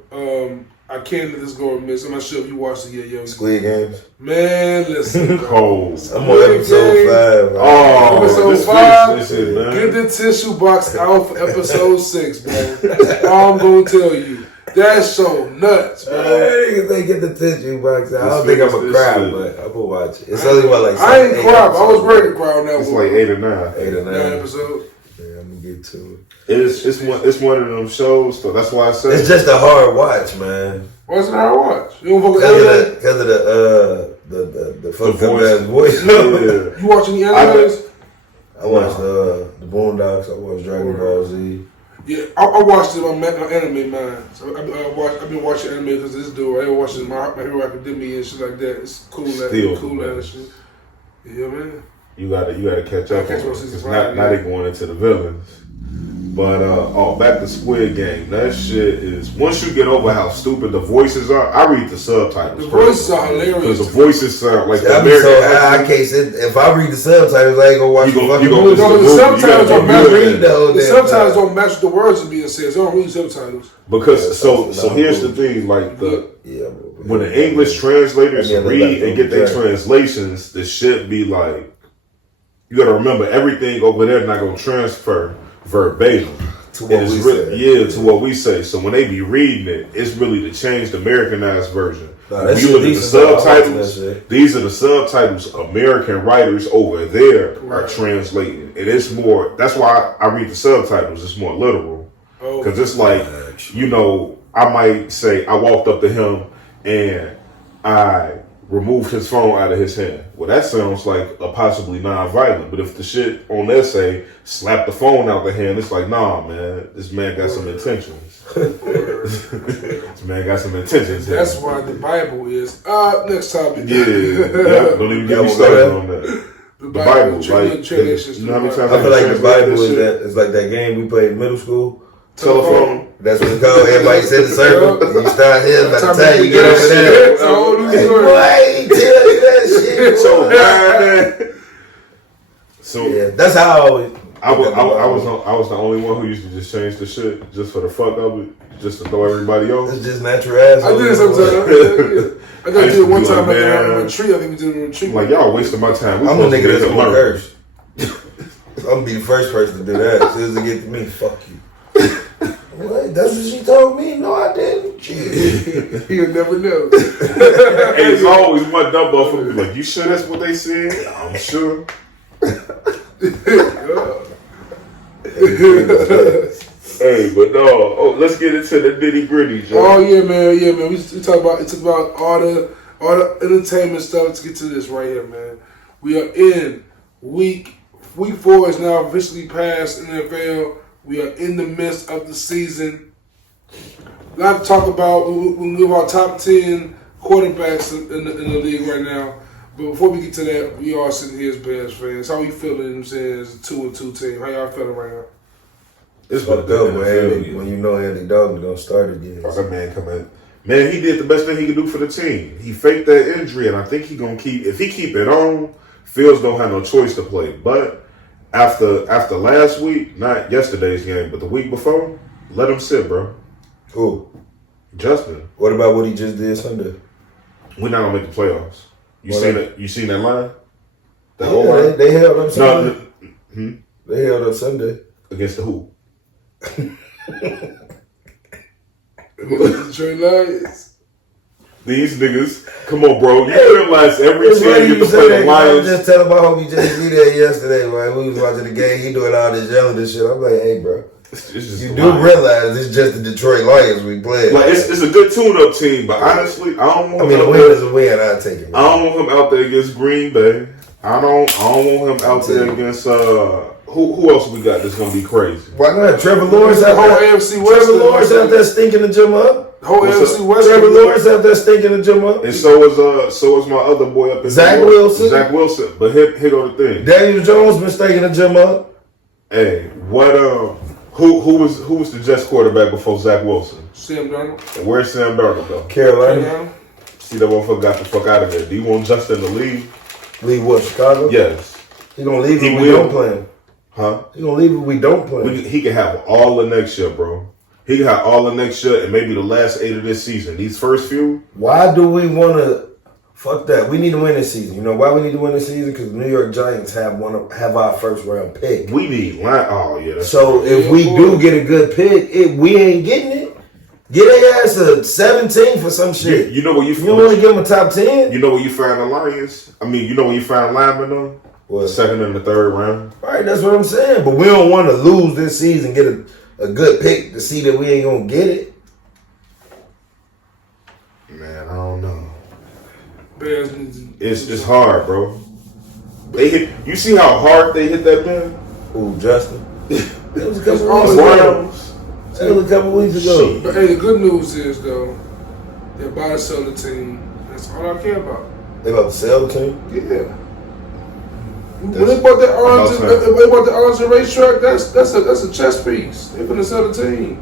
I can't let this go amiss. I'm not sure if you watched it yet, yo. Squid Games. Man, listen. Cold. I'm on episode 5. Oh, episode 5. This is, man. Get the tissue box out for episode 6, man. That's all I'm gonna tell you. That show nuts, man. Niggas they get the tissue box out. I don't think I'm gonna cry, but I'm gonna watch it. It's only like I ain't cry, but I was ready to cry on that It's one. like 8 or 9. 8 or 9 episodes. Yeah, I'm gonna get to it. It's one of them shows, so that's why I said it's just a hard watch, man. Why is it hard to watch? You don't fuck with Because of the fucked up ass voice. Yeah. You watch any animes? I watched the Boondocks. I watched Dragon Ball Z. Yeah, I watched it on my anime mind. So I've been watching anime because this dude. I watched it My Hero Academia and shit like that. It's cool, cool and shit. Yeah, man. You gotta catch up. Because now they going into the villains. But back to Squid Game. That shit is, once you get over how stupid the voices are, I read the subtitles. The voices are hilarious. Because the voices sound like the American. American. I can't sit. If I read the subtitles, I ain't gonna watch the fucking movie. The subtitles don't match. The subtitles don't match the words that being said. So I don't read subtitles. Because so here's the thing, like when the English translators read and get their translations, the shit be like, you gotta remember everything over there not gonna transfer verbatim to what we say. To what we say. So when they be reading it, it's really to change the Americanized version. When you look at the subtitles, these are the subtitles American writers over there are translating. And it's more, that's why I read the subtitles, it's more literal. Because it's like, I might say I walked up to him and I removed his phone out of his hand. Well, that sounds like a possibly non-violent. But if the shit on there say slap the phone out the hand, it's like, nah, man, this man got some intentions. This man got some intentions. That's why the Bible is. Next topic. Yeah. Don't even get me started on that. The Bible, like, you know how many times I feel like the Bible is like that game we played in middle school. Telephone. That's what it's called. Everybody sit in a circle. And you start here. By the time you get over there, boy, I ain't tell you that shit. So yeah, that's how I always. I was the only one who used to just change the shit just for the fuck of it, just to throw everybody off. It's just natural ass. I did it sometimes. I got to do it one time at a retreat. I think we did a retreat. Like, y'all wasting my time. I'm a nigga that's gonna curse. I'm gonna be the first person to do that. As soon as it get to me, fuck you. What? That's what she told me? No, I didn't. You'll never know. Hey, it's always one dumb motherfucker like, you sure that's what they said? I'm sure. Hey, but no. Oh, let's get into the nitty gritty, Joe. Oh yeah, man. We talk about all the entertainment stuff. To get to this right here, man. We are in week 4 is now officially past in the NFL. We are in the midst of the season. A lot to talk about. We'll give our top 10 quarterbacks in the league right now. But before we get to that, we are sitting here as Bears fans. How you feeling? You know what I'm saying, as a 2-2 team? How y'all feeling right now? It's fucked up when you know Andy Dalton don't start again. That man come in. Man, he did the best thing he could do for the team. He faked that injury, and I think he gonna keep. If he keep it on, Fields don't have no choice to play. But after last week, not yesterday's game, but the week before, let him sit, bro. Who? Justin. What about what he just did Sunday? We're not gonna make the playoffs. You seen that line? They held up Sunday. No. They held up Sunday. Against the who? The Detroit Lions. These niggas, come on, bro. You realize every team you can play the Lions. I was just telling my homie JC that yesterday, man. We was watching the game. He doing all this yelling and shit. I'm like, hey, bro. You do realize it's just the Detroit Lions we play. Like it's a good tune-up team, but honestly, I don't want. I mean, a win is a win. I take it. Man. I don't want him out there against Green Bay. I don't want him out there against who else we got that's gonna be crazy? Why not? Trevor Lawrence The out whole there. AFC West. Trevor Lawrence out there stinking the gym up. The whole AFC West. Trevor Lawrence out there stinking the gym up. And so is my other boy up in Zach Wilson. Zach Wilson. But here go the thing. Daniel Jones been stinking the gym up. Hey, what who was the Jets quarterback before Zach Wilson? Sam Darnold. And where's Sam Darnold though? Carolina. See, that motherfucker got the fuck out of there. Do you want Justin to leave? Leave what, Chicago? Yes. He gonna leave if we don't play him. Huh? He gonna leave if we don't play him. He can have all the next year, bro. He can have all the next year and maybe the last 8 of this season. These first few. Why do we want to? Fuck that. We need to win this season. You know why we need to win this season? Because the New York Giants have our first round pick. We need line. Oh yeah. So if we do get a good pick, we ain't getting it. Get their ass a 17 for some shit. You know what you don't want to give them a top 10? You know where you find the Lions? I mean, you know where you find linemen though? What? The second and the third round. Right, that's what I'm saying. But we don't want to lose this season, get a good pick to see that we ain't gonna get it. Man, I don't know. Bears. It's hard, bro. You see how hard they hit that man? Ooh, Justin. That was a couple weeks ago. That was a couple weeks ago. But hey, the good news is though, they're about to sell the team. That's all I care about. They about to sell the team? Yeah. When they bought the Arlington racetrack, that's a chess piece. They're gonna sell the team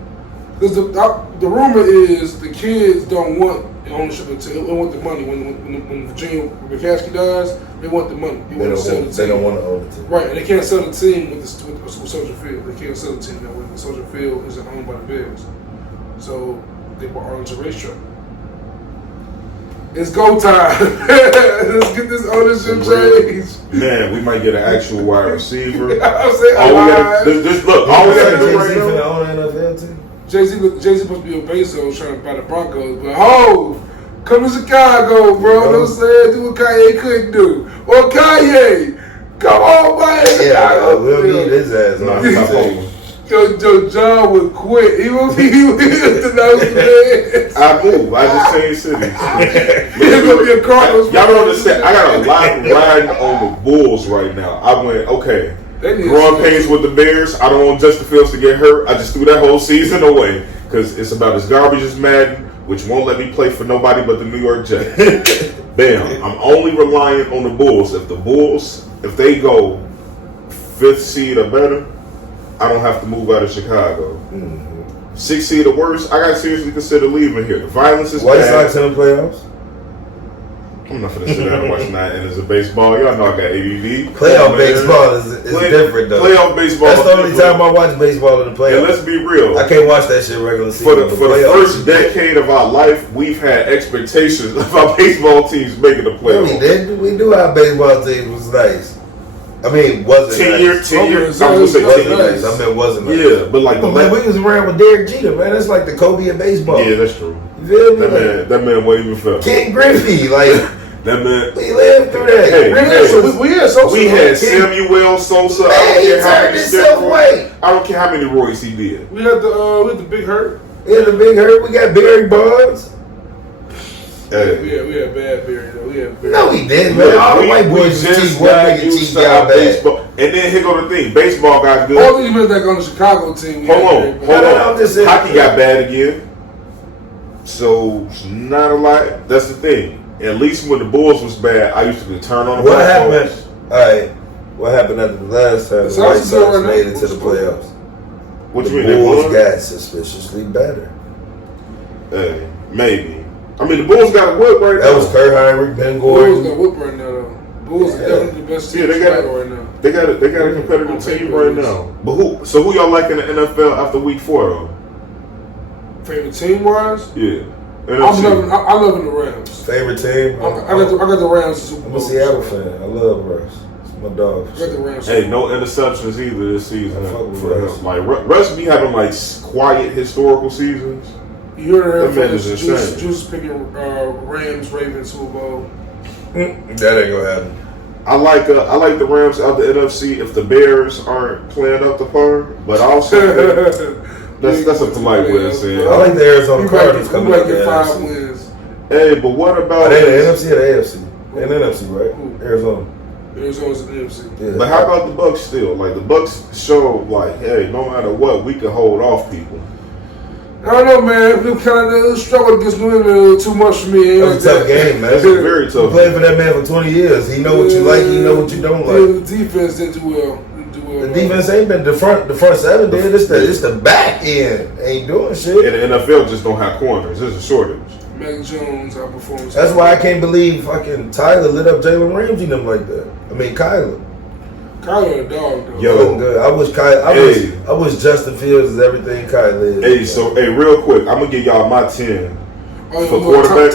because the rumor is the kids don't want the ownership of the team. They want the money. When Virginia McCaskey dies, they want the money. They want to sell the team. They don't want to own the team. Right, and they can't sell the team with Soldier Field. They can't sell the team that way. The Soldier Field isn't owned by the Bears, so they bought Arlington racetrack. It's go time. Let's get this ownership changed. Man, we might get an actual wide receiver. I'm saying, all we gotta do right now. Jay-Z supposed to be a Bezos trying to buy the Broncos, but come to Chicago, bro. You know what I'm saying? Do what Kanye couldn't do. Or Kanye, come on, man. Yeah, we'll beat his ass. Yo, John would quit. He would be the nose. I move. I just change cities. He's gonna be a Cardinals. Y'all don't understand. I got a lot riding on the Bulls right now. I went, okay. Growing pains with the Bears. I don't want Justin Fields to get hurt. I just threw that whole season away because it's about as garbage as Madden, which won't let me play for nobody but the New York Jets. Bam. I'm only relying on the Bulls. If they go 5th seed or better, I don't have to move out of Chicago. 6th seed or worse, I got to seriously consider leaving here. The violence is White bad. Sox in the playoffs? I'm not going to sit down and watch 9 innings of baseball. Y'all know I got ADD. Playoff baseball is different, though. Playoff baseball. That's the only time I watch baseball in the playoffs. And let's be real. I can't watch that shit regular season. For the first decade of our life, we've had expectations of our baseball teams making the playoffs. We knew our baseball team was nice. I mean, wasn't 10 years. 10 years. I was going to say 10 years. I mean, wasn't nice. Yeah, but like man, we was around with Derek Jeter, man. That's like the Kobe of baseball. Yeah, that's true. You feel me? That man wasn't even felt. Ken Griffey, like. That man, we lived through that. We had Samuel Sosa. Man, I don't care how turned himself away. I don't care how many Roys he did. We had the Big Hurt. We had the Big Hurt. We got Barry Bonds. Hey. We had bad Barry though. No, we didn't, man. All the white boys just one nigga cheat y'all bad. And then here go the thing: baseball got good. All these men that on the Chicago team. Hold on. Hockey got bad again. So not a lot. That's the thing. At least when the Bulls was bad, I used to turn on the What happened? All right. What happened after the last time the White Sox made it to the playoffs? What you mean? The Bulls got suspiciously better. Hey, maybe. I mean, the Bulls got a whip right now. That was Kurt Heinrich, Ben Gordon. Bulls got a whip right now, though. Bulls are definitely the best team right now. They got a competitive team right now. But who y'all like in the NFL after week 4 though? Favorite team wise? Yeah. I'm loving the Rams. Favorite team? I got the Rams. I'm a Seattle fan. I love the Rams. My dog. Hey, no interceptions either this season for him. Like Russ be having like quiet historical seasons. You heard her Juice picking Rams, Ravens, Super Bowl. That ain't gonna happen. I like the Rams out the NFC if the Bears aren't playing up to par, but also that's a polite way of saying. I like the Arizona Cardinals coming up. Get 5 wins. Hey, but what about? Are they the NFC or the AFC? They're the NFC, right? Arizona. Arizona's the NFC. Yeah. But how about the Bucks still? Like the Bucks show, like, hey, no matter what, we can hold off people. I don't know, man. We kind of struggled against New England a little too much for me. That's a tough game, man. That's a very tough. You played for that man for 20 years. He know what you like. He know what you don't like. The defense didn't do well. The defense ain't been the front seven did. It's the back end ain't doing shit. And the NFL just don't have corners. There's a shortage. Mac Jones outperforms. That's why I can't believe fucking Tyler lit up Jalen Ramsey and them like that. I mean Kyler. Kyler a dog though. Yo, good. I wish I wish Justin Fields is everything Kyler is. Hey, so real quick, I'm gonna give y'all my 10 for quarterbacks.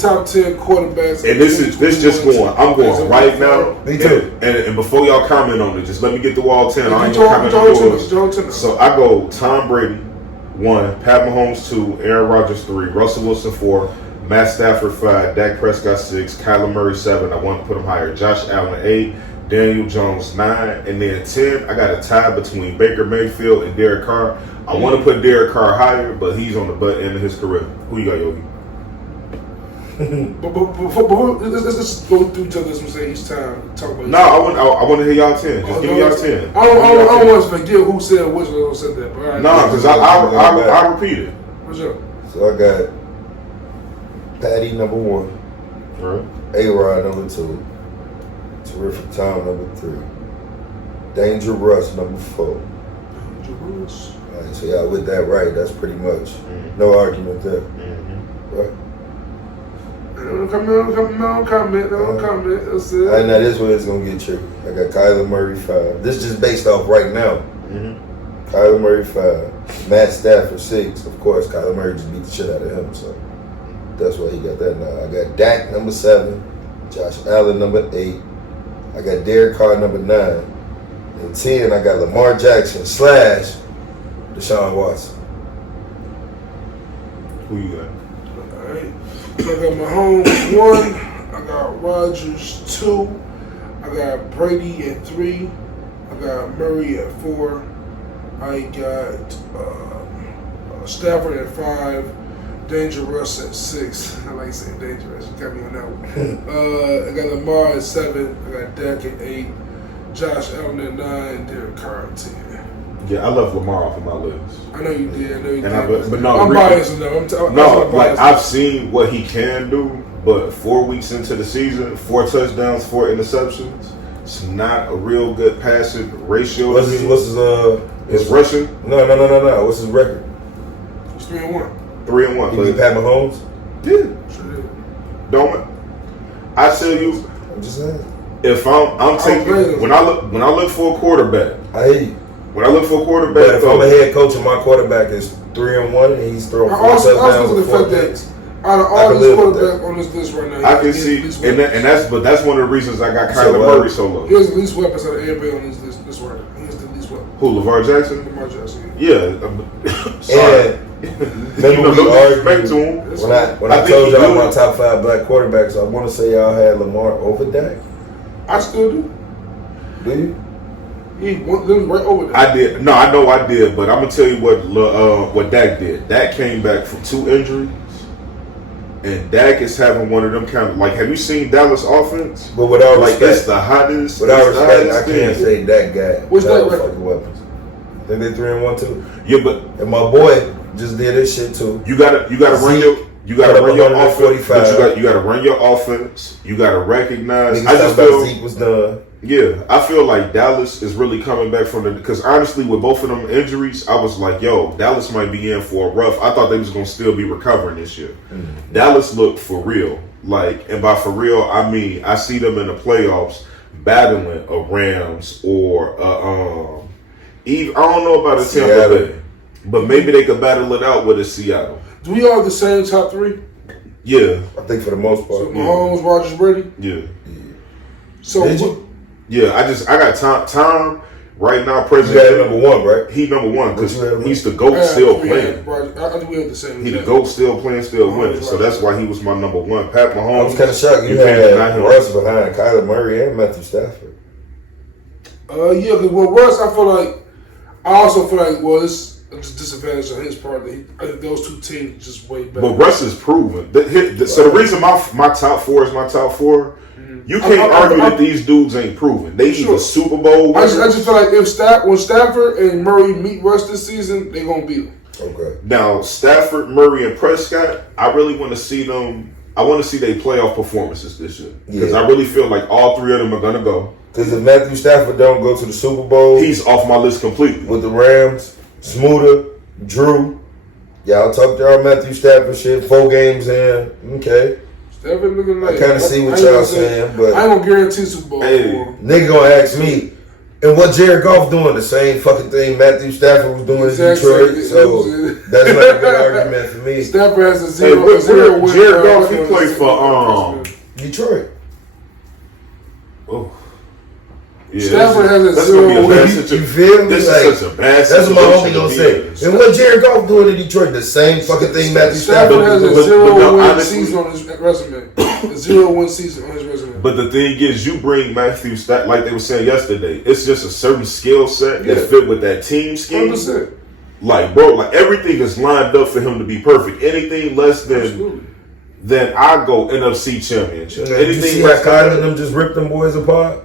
Top 10 quarterbacks. And this just going. I'm going right now. Me too. And before y'all comment on it, just let me get through all 10. I ain't gonna comment on yours. So I go Tom Brady 1, Pat Mahomes 2, Aaron Rodgers 3, Russell Wilson 4, Matt Stafford 5, Dak Prescott 6, Kyler Murray 7. I want to put him higher. Josh Allen 8, Daniel Jones 9, and then 10. I got a tie between Baker Mayfield and Derek Carr. I want to put Derek Carr higher, but he's on the butt end of his career. Who you got, Yogi? But let's just go through each other's mistake each time. Talk about. No, I want to hear y'all 10. Just give me y'all 10. I don't want to forget who said which one said that. But no, because I repeat it. What's up? So I got Patty number 1, Right. A-Rod number 2, Terrific Tom number 3, Danger Russ number 4. All right, so y'all with that right? That's pretty much no argument there, right? Don't comment. That's it. I know this way it's gonna get tricky. I got Kyler Murray 5. This is just based off right now. Kyler Murray 5, Matt Stafford 6. Of course, Kyler Murray just beat the shit out of him, so that's why he got that now. I got Dak number 7, Josh Allen number 8. I got Derek Carr number 9, and 10. I got Lamar Jackson / Deshaun Watson. Who you got? All right. So I got Mahomes 1. I got Rodgers 2. I got Brady at 3. I got Murray at 4. I got Stafford at 5. Dangerous at 6. I like saying dangerous. You got me on that one. I got Lamar at 7. I got Dak at 8. Josh Allen at 9. Derek Carr at 10. Yeah, I left Lamar off of my list. I know you did. But no, I'm biased enough. I've seen what he can do, but 4 weeks into the season, 4 touchdowns, 4 interceptions. It's not a real good passing ratio. What's his It's rushing? No. What's his record? It's 3-1. 3-1. You beat Pat Mahomes? Yeah. Sure did. Don't I tell you? I'm just saying. If I'm taking when I look for a quarterback, I hear you. When I look for a quarterback, but if I'm a head coach and my quarterback is 3-1 and he's throwing 4 touchdowns and 4 picks, out of all these quarterbacks on this list right now, I can see, and that's one of the reasons I got Kyler Murray so low. He has the least weapons out of everybody on this list right now. He has the least weapons. Who, Lamar Jackson? Lamar Jackson. Yeah. Sorry. Remember we argued when I told y'all my top 5 black quarterbacks, I want to say y'all had Lamar over Dak. I still do. Do you? He went right over there. I did. No, I know I did, but I'm gonna tell you what Dak did. Dak came back from 2 injuries, and Dak is having one of them kind of like. Have you seen Dallas offense? But with all respect, it's the hottest. Without respect, I can't say Dak got what's that record? Weapons. Think they 3-1 too. Yeah, but and my boy just did this shit too. You gotta run your. You gotta run your offense. But you gotta run your offense. You gotta recognize. I just feel Zeke was done. Yeah, I feel like Dallas is really coming back from because honestly, with both of them injuries, I was like, yo, Dallas might be in for a rough. I thought they was going to still be recovering this year. Mm-hmm. Dallas looked for real. And by for real, I mean, I see them in the playoffs battling a Rams or I don't know about a Tampa Bay, but maybe they could battle it out with a Seattle. Do we all have the same top 3? Yeah. I think for the most part. So Mahomes, Rodgers, Brady? Yeah. So Yeah, I got Tom right now. You President got number one, right? He number one because he's the GOAT still playing. I think we had the same. He the GOAT still playing, still winning. So that's why he was my number one. Pat Mahomes. I was kind of shocked you had Russ behind Kyler Murray and Matthew Stafford. Yeah, because Russ, I also feel like it's a disadvantage on his part that I think those two teams just way better. But Russ is proven. So the reason my top four is my top four. You can't argue that these dudes ain't proven. They either Super Bowl winners. I just feel like when Stafford and Murray meet Russ this season, they're going to beat him. Okay. Now, Stafford, Murray, and Prescott, I really want to see them. I want to see their playoff performances this year. Because I really feel like all three of them are going to go. Because if Matthew Stafford don't go to the Super Bowl, he's off my list completely. With the Rams, Smoother, Drew, y'all talk to y'all Matthew Stafford shit, 4 games in, okay. Stafford looking like I kind of see what y'all saying, but I ain't gonna guarantee Super Bowl. Nigga gonna ask me, and what Jared Goff doing? The same fucking thing Matthew Stafford was doing in Detroit. So that's not a good argument for me. Stafford has a zero win. Jared Goff, he played for Detroit. Oh. Yeah, Stafford has a zero win. You feel me? This is such a bad situation. That's what my homie gonna say. And what Jared Goff doing in Detroit? The same fucking thing Matthew Stafford has a zero-win season on his resume. A 0-1 season on his resume. But the thing is, you bring Matthew Stafford, like they were saying yesterday, it's just a certain skill set that fit with that team scheme. 100%. Like, bro, like everything is lined up for him to be perfect. Anything less than I go NFC Championship. Anything you see how Kyler and them just ripped them boys apart?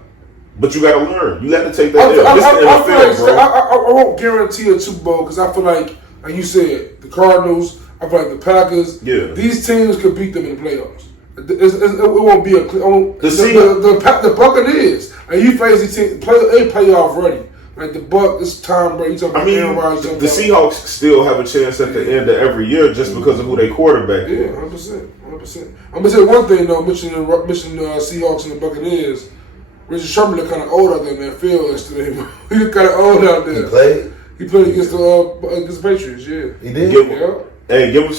But you got to learn. You got to take that. I won't guarantee a Super Bowl because I feel like you said, the Cardinals. I feel like the Packers. Yeah. These teams could beat them in the playoffs. It won't be the Buccaneers. And you face these teams. They playoff ready. Like the Buck, it's Tom Brady. Aaron Rodgers. The Seahawks still have a chance at the end of every year just because of who they quarterback is. Yeah, 100%. I'm gonna say one thing though. Mentioning Seahawks and the Buccaneers. Richard Sherman looked kind of old out there in that field yesterday. He looked kind of old out there. He played? He played against the Patriots, yeah. He did? Give him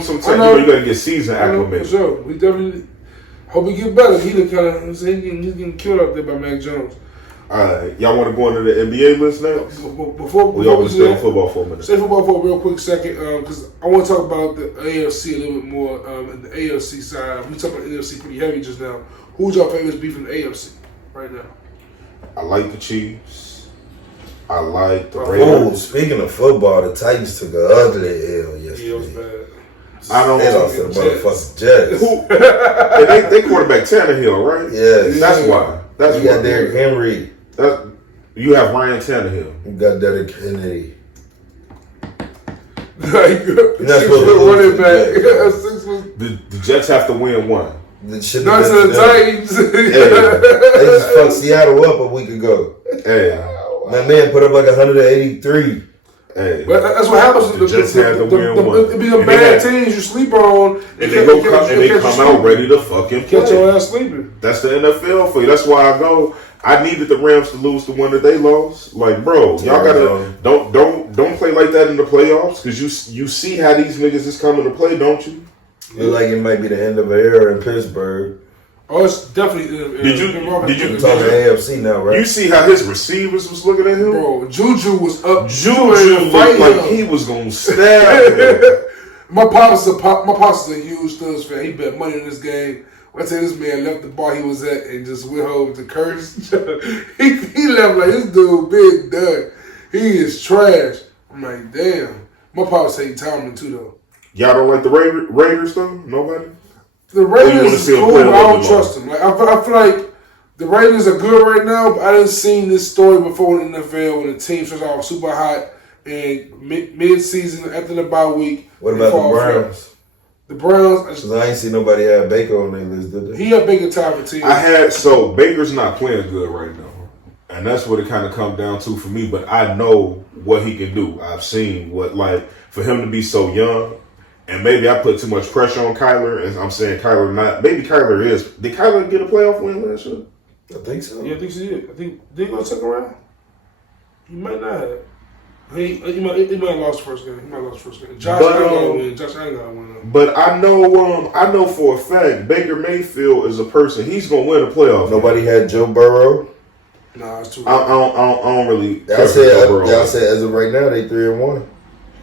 some time. You got to get season acclimated. For sure. We definitely hope he get better. He look kind of, he's getting killed out there by Mac Jones. All right. Y'all want to go into the NBA list next? Before we always stay on football for a minute. Stay football for a real quick second because I want to talk about the AFC a little bit more. And the AFC side. We talked about the NFC pretty heavy just now. Who's your favorite beef in the AFC right now? I like the Chiefs. I like the Raiders. Oh, speaking of football, the Titans took an ugly L yesterday. Yeah, it was bad. I don't know. They lost to the motherfucking Jets. They quarterback Tannehill, right? Yes. That's why. You got Derrick Henry. You have Ryan Tannehill. You got Derrick Henry. That's what running back. The Jets have to win one. Not to the Titans. They just fucked Seattle up a week ago. Hey. My man put up like 183. Hey. But that's what happens. The Jets have to win one. It be the bad teams you sleep on. And they come out ready to fucking play. Catch your ass sleeping. That's the NFL for you. That's why I needed the Rams to lose the one that they lost. Like, bro, y'all gotta don't play like that in the playoffs because you see how these niggas is coming to play, don't you? Look like it might be the end of an era in Pittsburgh. Oh, it's definitely. Did you talking AFC now, right? You see how his receivers was looking at him, bro? Juju was up. Juju looked like he was gonna stab him. My pops is a huge Studs fan. He bet money in this game. I tell you, this man left the bar he was at and just went home to curse. he left like this dude big Doug. He is trash. I'm like, damn. My pops hate Tomlin too though. Y'all don't like the Raiders though? Nobody? The Raiders is cool, but I don't trust them. Like I feel like the Raiders are good right now, but I didn't see this story before in the NFL when the team starts off super hot and mid-season after the bye week. What about the Browns? The Browns. I ain't see nobody have Baker on their list, did they? He had Baker time for team. Baker's not playing good right now. And that's what it kind of come down to for me. But I know what he can do. I've seen for him to be so young. And maybe I put too much pressure on Kyler, and I'm saying Kyler not. Maybe Kyler is. Did Kyler get a playoff win last year? I think so. Yeah, I think he did. I think did he go second round? He might not have. He might have lost the first game. Josh Allen got to win. But I know for a fact Baker Mayfield is a person. He's gonna win a playoff. Nobody had Joe Burrow. Nah, it's too. I don't really. Y'all said as of right now they 3-1.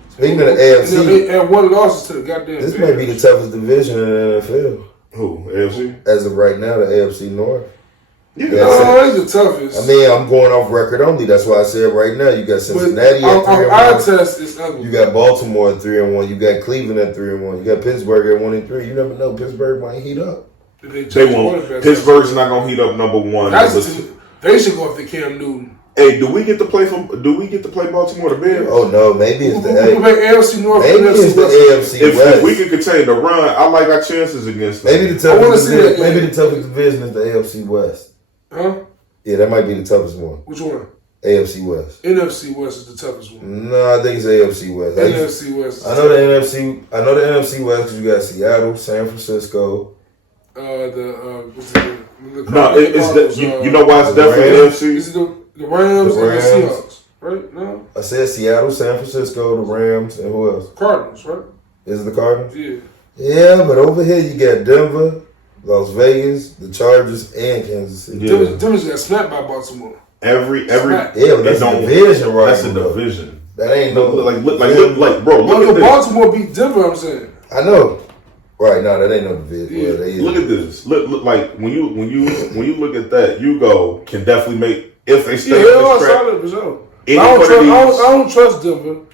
Speaking of the AFC, and one losses to the goddamn. This may be the toughest division in the NFL. Who? AFC? As of right now, the AFC North. Yeah, it's the toughest. I mean, I'm going off record only. That's why I said right now. You got Cincinnati at 3-1. Our test is ugly. You got Baltimore at 3-1. You got Cleveland at 3-1. You got Pittsburgh at 1-3. You never know. Pittsburgh might heat up. They won't. Pittsburgh's not gonna heat up number one. They should go after Cam Newton. Hey, do we get to play Baltimore the Bears? Oh no, maybe it's the AFC North. Maybe it's the AFC West. If we can continue to run, I like our chances against them. Maybe the toughest division is the AFC West. Huh? Yeah, that might be the toughest one. Which one? AFC West. NFC West is the toughest one. No, I think it's AFC West. NFC West. I know the NFC West because you got Seattle, San Francisco. You know why it's definitely NFC? Is it the Rams and the Seahawks, right? No. I said Seattle, San Francisco, the Rams, and who else? Cardinals, right? Is it the Cardinals? Yeah. Yeah, but over here you got Denver, Las Vegas, the Chargers, and Kansas City. Yeah. Denver's got smacked by Baltimore. Every but that's a division, right? That's a division. That ain't no like bro. Look at Baltimore beat Denver. I'm saying. I know. Right, no, that ain't no division. Yeah. Look at this. Look like when you look at that, you go can definitely make if they stay on this track. Solid for sure. I don't trust Denver.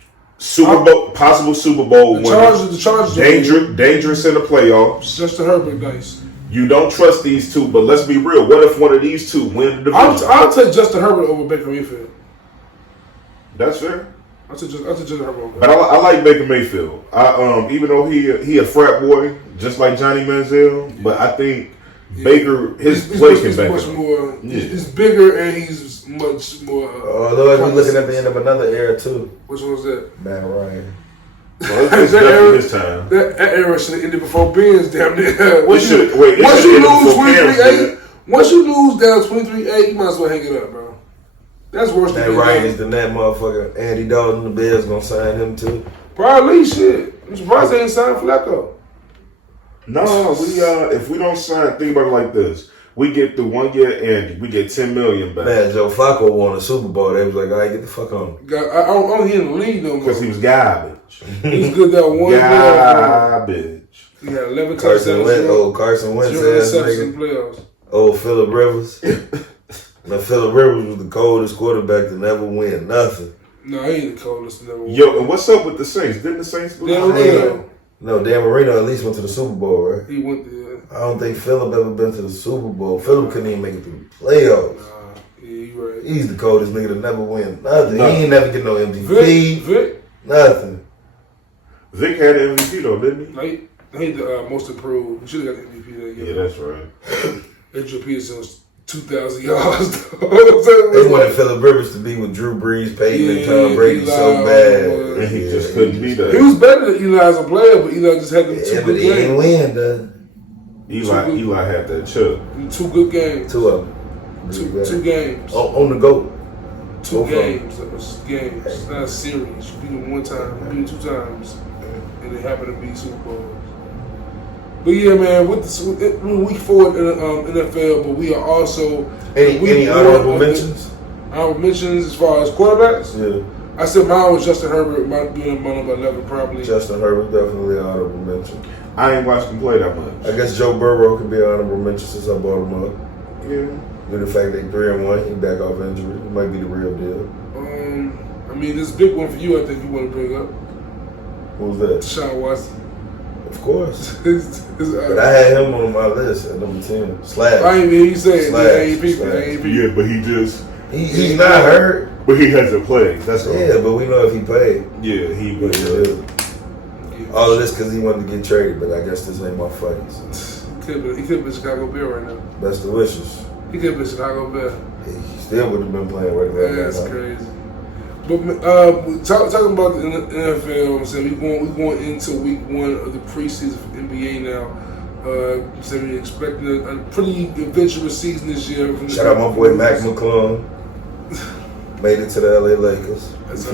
Possible Super Bowl winner. The Chargers, dangerous in the playoffs. Justin Herbert, nice. You don't trust these two, but let's be real. What if one of these two win the division? I'll take Justin Herbert over Baker Mayfield. That's fair. I'll take Justin Herbert over. But I like Baker Mayfield. Even though he a frat boy, just like Johnny Manziel, but I think Baker his play can back much more. He's bigger and he's much more. Although we're looking at the end of another era too. Which one was that? Matt Ryan. Well, it's definitely his time. That era should have ended before Ben's damn near. Once you lose 23-8, once you lose down 23-8, you might as well hang it up, bro. That's worse than Matt Ryan is the that motherfucker. Andy Dalton, the Bears gonna sign him too. Probably shit. I'm surprised they ain't signed Flacco. No, if we don't sign, think about it like this. We get the 1 year Andy, we get $10 million back. Man, Joe Flacco won a Super Bowl. They was like, all right, get the fuck on. I don't hear in the league no more. Because he was garbage. He was good that one year. Garbage. He had 11 Carson touchdowns. Carson Wentz in playoffs. Phillip Rivers. Now, Phillip Rivers was the coldest quarterback to never win nothing. No, he ain't the coldest to never win. Yo, and what's up with the Saints? Didn't the Saints lose? No, Dan Marino at least went to the Super Bowl, right? He went there. I don't think Phillip ever been to the Super Bowl. Phillip couldn't even make it through the playoffs. Nah, yeah, you right. He's the coldest nigga to never win nothing. He ain't never get no MVP. Vic? Nothing. Vic had an MVP though, didn't he? He the most improved. He should have got the MVP that year. Yeah, that's right. Adrian Peterson was 2,000 yards. They wanted Phillip Rivers to be with Drew Brees, Peyton, and Tom Brady so bad. And he just couldn't be there. He was better than Eli as a player, but Eli just had them two good games. But he didn't win, though. Eli had that chip. 2 good games. 2 of them. Two games. On the go. 2 games. That was games. It's not a series. You beat them 1 time, you beat them 2 times, and they happen to be Super Bowls. But yeah, man, with week 4 in the NFL, but we are also any honorable mentions? Honorable mentions as far as quarterbacks? Yeah. I said mine was Justin Herbert, doing my number 11 probably. Justin Herbert definitely an honorable mention. I ain't watched him play that much. I guess Joe Burrow could be an honorable mention since I brought him up. Yeah. With the fact they 3-1, he back off injury. It might be the real deal. I mean, this big one for you, I think you want to bring up. Who's that? Deshaun Watson. Of course. But I had him on my list at number 10. Slash. I ain't even saying Slash. Yeah, but he just... He's not hurt. But he hasn't played. That's all. Yeah, but we know if he played. Yeah, he would. All of this because he wanted to get traded, but I guess this ain't my fight. He could have been Chicago Bear right now. Best of wishes. He could have been Chicago Bear. He still would have been playing right now. That's crazy. But talking about the NFL, I'm saying we going into week 1 of the preseason for NBA now. So we're expecting a pretty adventurous season this year. Shout out my boy Mac McClung. Made it to the LA Lakers. That's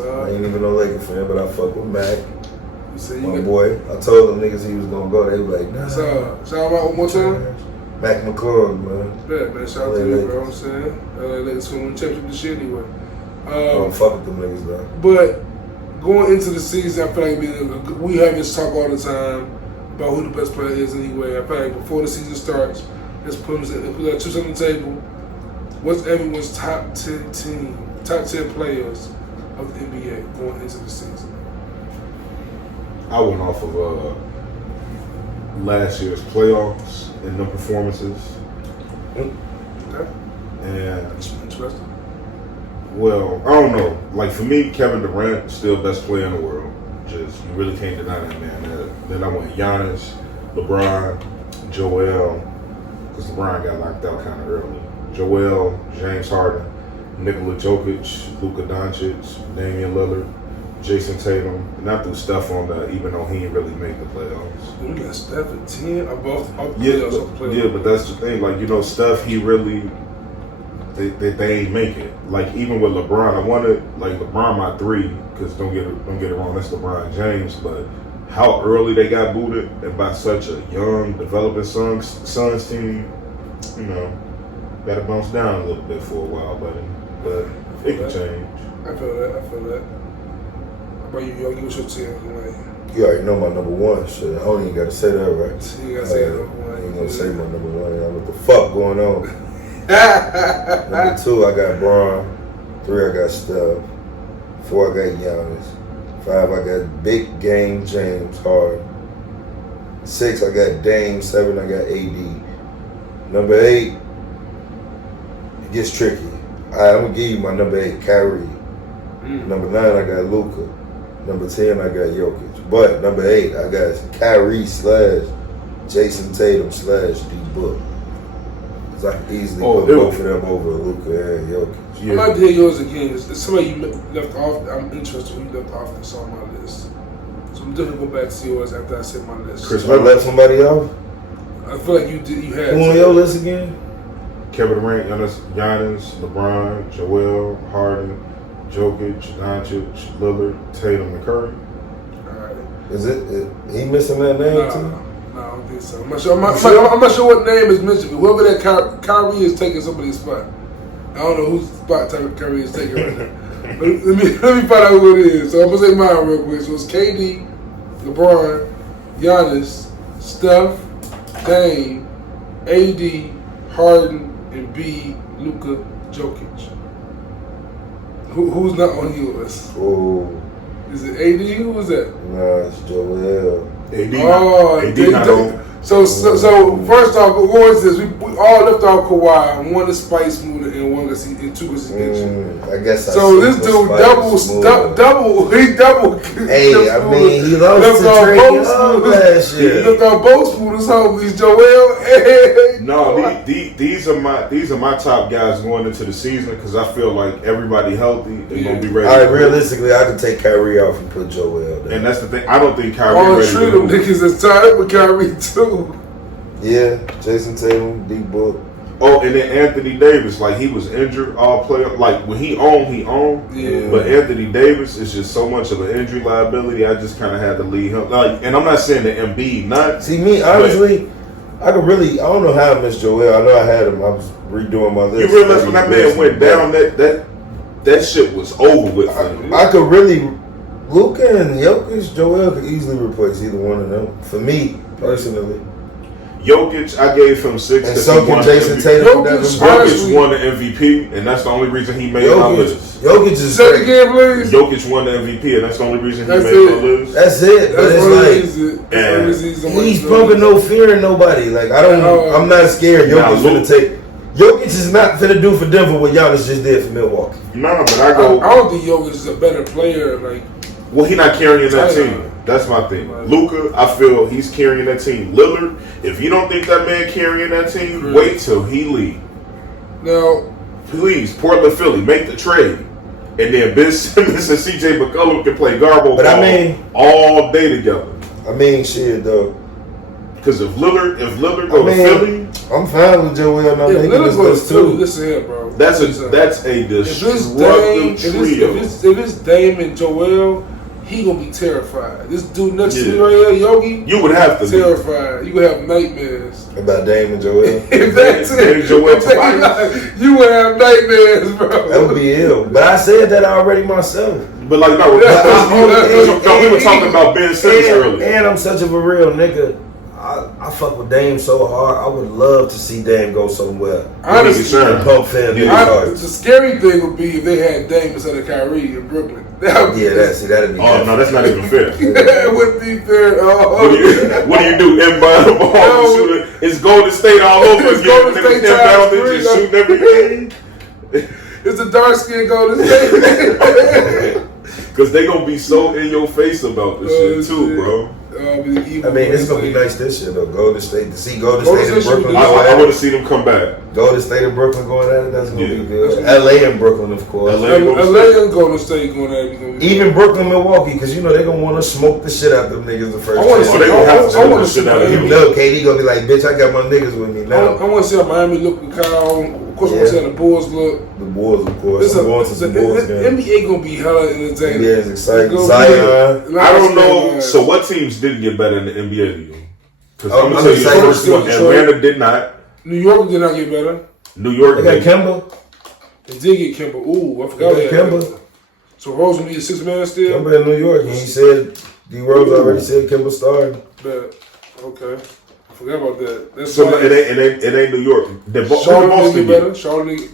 all. I ain't even no Laker fan, but I fuck with Mac. You see, my boy. I told them niggas he was gonna go. They were like, nah. Shout him out one more time. Mac McClure, man. Yeah, man. Shout out to you, bro. I'm saying. LA Lakers gonna win championship this year anyway. Don't fuck with them niggas, though. But going into the season, I feel like we have this talk all the time about who the best player is anyway. I feel like before the season starts, let's put our chips on the table. What's everyone's top 10 players of the NBA going into the season? I went off of last year's playoffs and the performances. Okay. And interesting. Well, I don't know. Like for me, Kevin Durant still best player in the world. Just you really can't deny that, man. Then I went Giannis, LeBron, Joel, because LeBron got knocked out kind of early. Joel, James Harden, Nikola Jokic, Luka Doncic, Damian Lillard, Jason Tatum, and I threw Steph on that, even though he didn't really make the playoffs. We got Steph at 10. Yeah, but that's the thing. Like, you know, Steph, he really, they ain't make it. Like, even with LeBron, I wanted, like, LeBron my 3, because don't get it wrong, that's LeBron James, but how early they got booted, and by such a young, developing Suns team, you know, got to bounce down a little bit for a while, but it can change. I feel that. How about you, Yogi? What's your team? You already know my number 1. Shit, I don't even got to say that, right? You got to say number 1. I ain't going to say my number 1. What the fuck going on? Number 2, I got Braun. 3, I got Steph. 4, I got Giannis. 5, I got big game James Harden. 6, I got Dame. 7, I got AD. Number 8, it gets tricky. I'm going to give you my number 8, Kyrie. Number 9, I got Luka. Number 10, I got Jokic. But number 8, I got Kyrie / Jason Tatum / D-Book. Because I can easily put both of them over Luka and Jokic. Yeah. I'd like to hear yours again. It's somebody you left off. I'm interested who you left off that's on my list. So I'm definitely go back to yours after I said my list. Chris, I left somebody off? I feel like you did. You had. Who on your list again? Kevin Durant, Giannis, LeBron, Joel, Harden, Jokic, Doncic, Lillard, Tatum, and Curry. All right. Is it he missing that name too? No, I don't think so. I'm not sure what name is mentioned. But whoever that Kyrie is taking somebody's spot. I don't know whose spot Kyrie is taking right now. But let me find out who it is. So I'm gonna say mine real quick. So it's KD, LeBron, Giannis, Steph, Dame, AD, Harden, and B, Luka, Jokic. Who's not on yours? Oh. Is it AD? Who was that? Nah, it's Joel. AD. Oh, AD not on. So first off, what was this? We all left off Kawhi. One is Spice Smoother and one is and 2 is injured. I guess. So this dude double. Hey, I mean, he lost to Trey Young last year. He left off both Smoother's home. He's Joel. No, these are my top guys going into the season because I feel like everybody healthy. They're gonna be ready. All right, realistically, I could take Kyrie off and put Joel there. And that's the thing. I don't think Kyrie. All three of them niggas is tied with Kyrie too. Yeah, Jason Tatum, D-Book. Oh, and then Anthony Davis, like he was injured all player. Like when he owned. Yeah. But Anthony Davis is just so much of an injury liability. I just kind of had to leave him. Like, and I'm not saying that Embiid not. See me honestly, I don't know how I missed Joel. I know I had him. I was redoing my list. You realize when that man went down, that shit was over with. I could really, Luka and Jokic, Joel could easily replace either one of them. For me personally. Jokic, I gave him 6. And so can Jason Tatum. Jokic won the MVP, and that's the only reason he made my list. Jokic is say it again, please. Jokic won the MVP, and that's the only reason he made my list. That's it. But it's like he's pumping no fear in nobody. Like I'm not scared. Jokic finna take. Jokic is not finna do for Denver what Giannis just did for Milwaukee. No, but I don't think Jokic is a better player. Like, well, he not carrying that team. That's my thing. Luka, I feel he's carrying that team. Lillard, if you don't think that man carrying that team, wait till he leave. Now, please, Portland, Philly, make the trade, and then Ben Simmons and CJ McCollum can play garbo ball all day together. I mean, shit though. Because if Lillard go to Philly, I'm fine with Joel not making this list too. Listen here, bro. That's a destructive trio. If it's Dame and Joel, he gonna be terrified. This dude next to me right here, Yogi, you would have to terrified. You would have nightmares about Dame and Joel. If that's it, you would have nightmares, bro. That would be ill. But I said that already myself. But like, no, we were talking about Ben Simmons earlier. And I'm such of a real nigga. I fuck with Dame so hard. I would love to see Dame go somewhere. Honestly, the scary thing would be if they had Dame instead of Kyrie in Brooklyn. That'd be. Oh no, that's not even fair. It wouldn't be fair at all. What do you do? Inbound the ball, shooter. It's Golden State all over again. Golden State inbound and just shooting everything. It's a dark skin Golden State. Because they gonna be so in your face about this shit too, bro. I mean, it's gonna be nice this year though. Golden State to see Golden State and Brooklyn. I want to see them come back. Golden State and Brooklyn going at it. That's gonna be good. LA and Brooklyn, of course. LA and Golden State going at it. Even Brooklyn, Milwaukee, because you know they gonna want to smoke the shit out of them niggas the first. I want to see. I want to see out of you. Know, KD gonna be like, bitch, I got my niggas with me now. I want to see how Miami look with Kyle. Of course, I want to see how the Bulls look. The Bulls, of course. I'm going to some Bulls game. NBA gonna be hella entertaining. NBA is exciting. Zion. I don't know. So what teams didn't get better in the NBA to you? Because I'm gonna tell you the first one. Atlanta did not. New York did not get better. New York got Kemba. They did get Kemba. Ooh, I forgot that. Kemba. So Rose will be a 6-man still? Kemba in New York. He said, D. Rose already said Kemba started. Okay. I forgot about that. That's so it ain't New York. Charlotte didn't get better.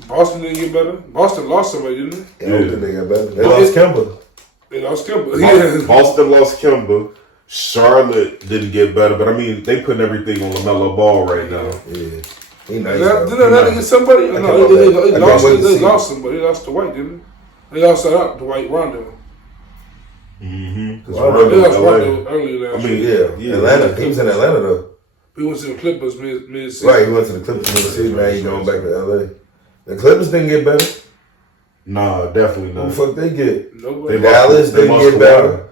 Boston didn't get better. Boston lost somebody, didn't they? I don't think they got better. They lost Kemba. They lost Kemba. Boston lost Kemba. Charlotte didn't get better, but I mean, they putting everything on LaMelo Ball right now. Yeah. He nice. Did they get somebody? No, they lost somebody. They lost to White, didn't they? They lost to White Rondo. Mm-hmm. They lost Rondo earlier last year. Yeah. Atlanta. He was in Atlanta though. He went to the Clippers mid-season. Right, he went to the Clippers mid-season. Now he's going back to LA. The Clippers didn't get better. Nah, definitely not. Who the fuck they get? Nobody. Dallas didn't get better.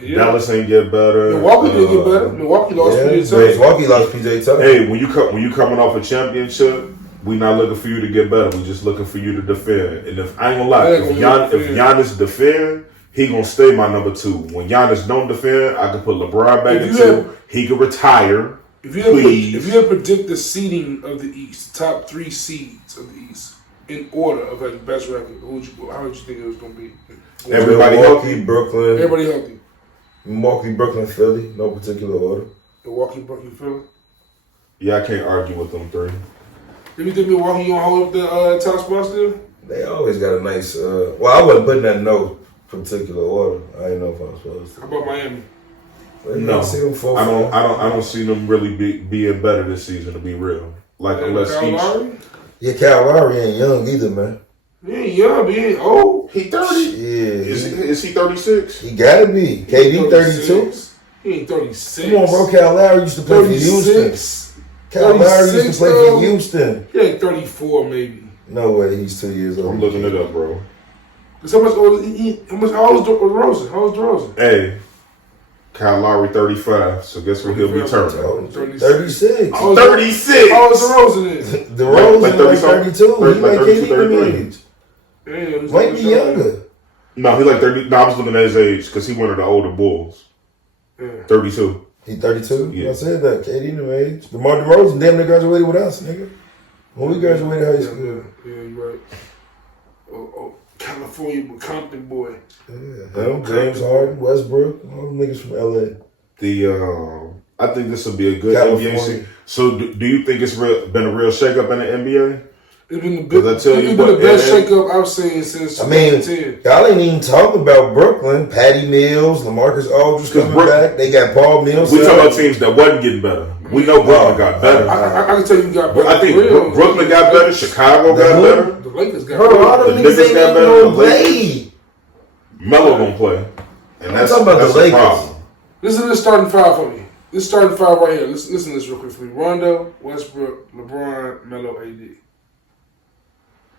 Dallas ain't get better. Milwaukee didn't get better. Milwaukee lost PJ Tucker. Milwaukee lost PJ Tucker. Hey, when you coming off a championship, we not looking for you to get better. We just looking for you to defend. And if I ain't gonna lie, if Giannis defend, he gonna stay my number 2. When Giannis don't defend, I can put LeBron back in 2. He can retire. If you had predict the seeding of the East, the top 3 seeds of the East, in order of like best record, how would you think it was gonna be? Everybody healthy, Brooklyn. Everybody healthy. Milwaukee, Brooklyn, Philly, no particular order. Milwaukee, Brooklyn, Philly. Yeah, I can't argue with them 3. Do you think Milwaukee gonna hold up the top spot still? They always got a nice. Well, I wasn't putting that in no particular order. I didn't know if I was supposed to. How about Miami? No, I don't see them really being better this season. To be real, unless he's Kyle Lowry ain't young either, man. He ain't young, but he ain't old. He 30. Yeah. Is he 36? He gotta be. KD 32. He ain't 36. Come on, bro. Kyle Lowry used to play for Houston. Kyle Lowry used to play for Houston. He like 34, maybe. No way. He's 2 years old. I'm looking it up, bro. How much old was DeRozan? How old was DeRozan? Hey. Kyle Lowry 35, so guess what he'll be turning? 36. 36! How old was DeRozan then? DeRozan like 32. He like KD age. Might be younger. No, he like 30. No, I was looking at his age because he one of the older Bulls. 32. He 32? Yeah. I said that. KD no age. DeMar DeRozan damn near graduated with us, nigga. When we graduated high school. Yeah, you're right. Oh, California, Compton boy. Yeah, James Harden, Westbrook, all them niggas from LA. I think this will be a good NBA season. So, do you think it's been a real shakeup in the NBA? It's been the best shakeup I've seen since 2010. Y'all ain't even talking about Brooklyn. Patty Mills, LaMarcus Aldridge coming back. They got Paul Mills. We talking about teams that wasn't getting better. We know Brooklyn got better. I can tell you got better. I think Brooklyn got better. Chicago got better. The Lakers got better. The Knicks got better. Melo gonna play. And that's talking about the Lakers. problem. Listen to this starting 5 for me. This starting 5 right here. Listen to this real quick for me. Rondo, Westbrook, LeBron, Melo, AD.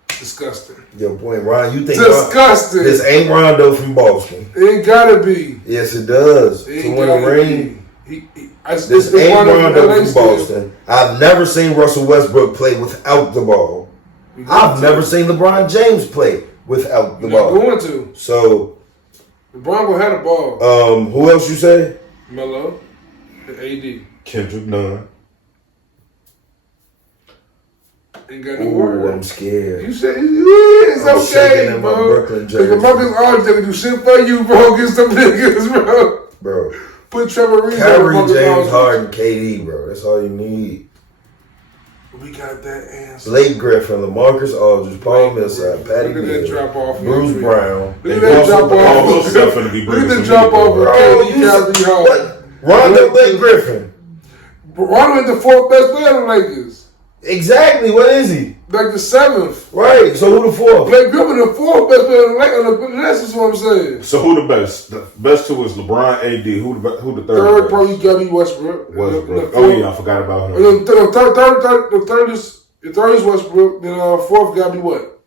Disgusting. Your point, Ron. You think disgusting? This ain't Rondo from Boston. It gotta be. Yes, it does. It to win a ring. This ain't Rondo from Boston. I've never seen Russell Westbrook play without the ball. I've never seen LeBron James play without the ball. Going to. So LeBron will have the ball. Who else you say? Melo and AD. Kendrick Nunn. Ain't got no word. I'm scared. You said it's okay, in bro. my Brooklyn jersey. Nigga, Marcus Aldridge can do shit for you, bro. Get some niggas, bro. Put Trevor Reeves Kyrie, on James Harden, KD, bro. That's all you need. We got that answer. Blake Griffin, LaMarcus Aldridge, Paul Millsap, Patty Look at that drop off. Bruce Brown. Look at that drop off. All those stuff finna be Look at the bringing drop off. Bro, Kyrie Harden. Rondo, Blake Griffin. Rondo is the fourth best player in the Lakers. Exactly. What is he? Like the seventh. Right. So who the fourth? Blake Griffin, the fourth best player in the Lakers. That's just what I'm saying. So who the best? The best two is LeBron, AD. Who the third? Third probably got to be Westbrook. Oh yeah, I forgot about him. And then the third is Westbrook. Then fourth got to be what?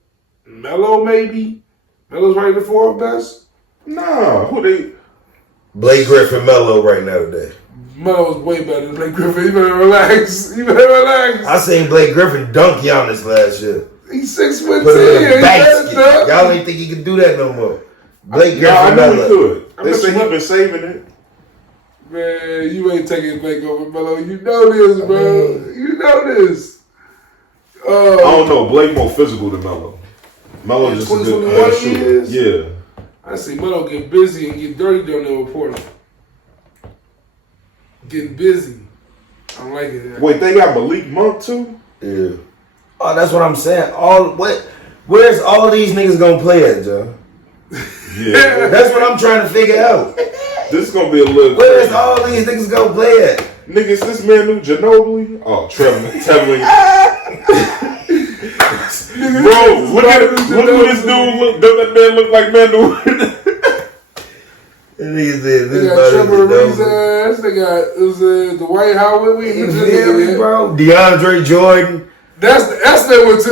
Melo maybe. Melo's right the fourth best. Nah, who they? Blake Griffin, Melo right now today. Melo's way better than Blake Griffin. You better relax. I seen Blake Griffin dunk Giannis last year. He's 6'10". Put him in a basket. Y'all ain't think he can do that no more. Blake Griffin, I know he Melo. could. They say he been saving it. Man, you ain't taking Blake over Melo. You know this, bro. You know this. I don't know. Blake more physical than Melo. Melo just a good shooter. Yeah. I see Melo get busy and get dirty down there with Portland. Getting busy. I don't like it. Wait, they got Malik Monk too? Yeah. Oh, that's what I'm saying. Where's all these niggas gonna play at, Joe? Yeah. That's what I'm trying to figure out. This is gonna be a little. Where's all these niggas gonna play at? Niggas, this man knew Ginobili? Oh, Trevor. Bro, look at this dude look. Does that man look like Manu? They got Trevor Reeves ass. They got Dwight Howard. Bro. DeAndre Jordan. That's they went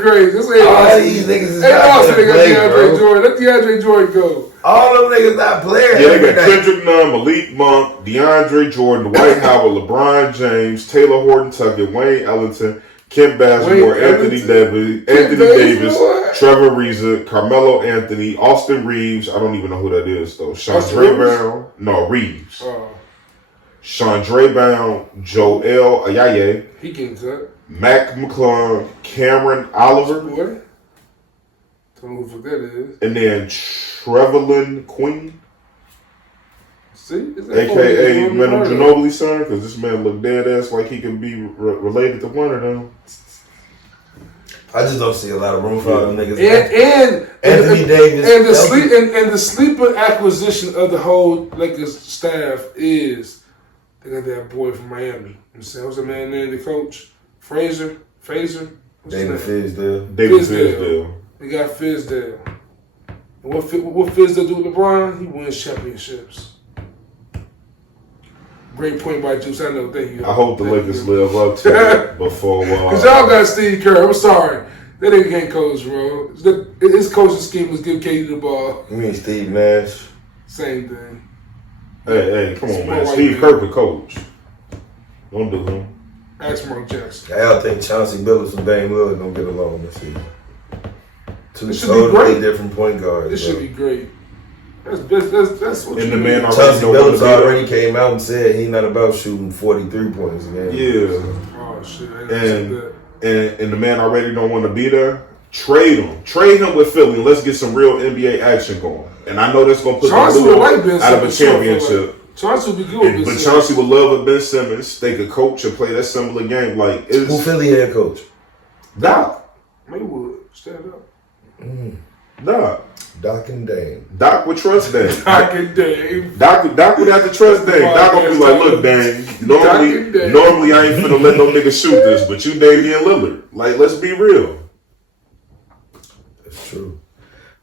crazy. All these niggas is not they got play, DeAndre bro. Jordan. Let DeAndre Jordan go. All them niggas not playing. Yeah, they got Kendrick Nunn, Malik Monk, DeAndre Jordan, Dwight Howard, LeBron James, Taylor Horton Tuckett, Wayne Ellington, Kim Bazemore, Anthony Davis, Trevor Reza, Carmelo Anthony, Austin Reeves. I don't even know who that is though. Chandre Brown. No, Reeves. Chandre Brown, Joel Ayaye. He getting cut. Mac McClung, Cameron Oliver. Boy. Don't know who that is. And then Trevelyan Queen. See? AKA Manu Ginobili's son, because this man look dead ass like he can be related to one of them. I just don't see a lot of room for all them niggas. And Anthony Davis. And the sleeper acquisition of the whole Lakers staff is they got that boy from Miami. I'm saying, what's the man named the coach? Frazier? David Fizdale. They got Fizdale. And what Fizdale do with LeBron? He wins championships. Great point by Juice. I know. Thank you. I hope the Lakers live up to it before. Because y'all got Steve Kerr. I'm sorry. That nigga can't coach, bro. His coaching scheme was give KD the ball. You mean Steve Nash? Same thing. Hey, come on, man. Steve Kerr could coach. Don't do him. Ask Mark Jackson. I don't think Chauncey Billups and Dame Lillard gonna get along this season. Two totally different point guards. This should be great. That's what and you the man Chauncey Billups already came out and said he's not about shooting 43 points a game. Yeah. Oh shit. And the man already don't want to be there. Trade him with Philly, and let's get some real NBA action going. And I know that's gonna put Chauncey them out of a championship. Chauncey would be good. But Chauncey would love with Ben Simmons. They could coach and play that similar game. Like who Philly head coach? Doc. Maywood. Stand up. Doc. Doc and Dame. Doc would trust Dame. Doc and Dame. Doc would have to trust Dame. Doc would be like, look, Dame, normally I ain't finna let no nigga shoot this, but you Damian Lillard. Like, let's be real. That's true.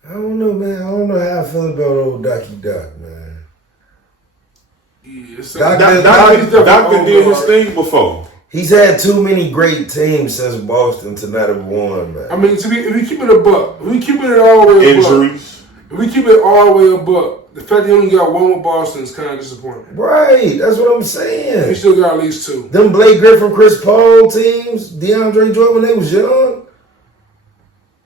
I don't know, man. I don't know how I feel about old Docky Doc, man. Yeah, Doc did his thing before. He's had too many great teams since Boston to not have won, man. I mean, if we keep it a buck, if we keep it all the way a injuries. If we keep it all the way a buck, the fact that he only got one with Boston is kind of disappointing. Right, that's what I'm saying. He still got at least two. Them Blake Griffin, Chris Paul teams, DeAndre Jordan when they was young.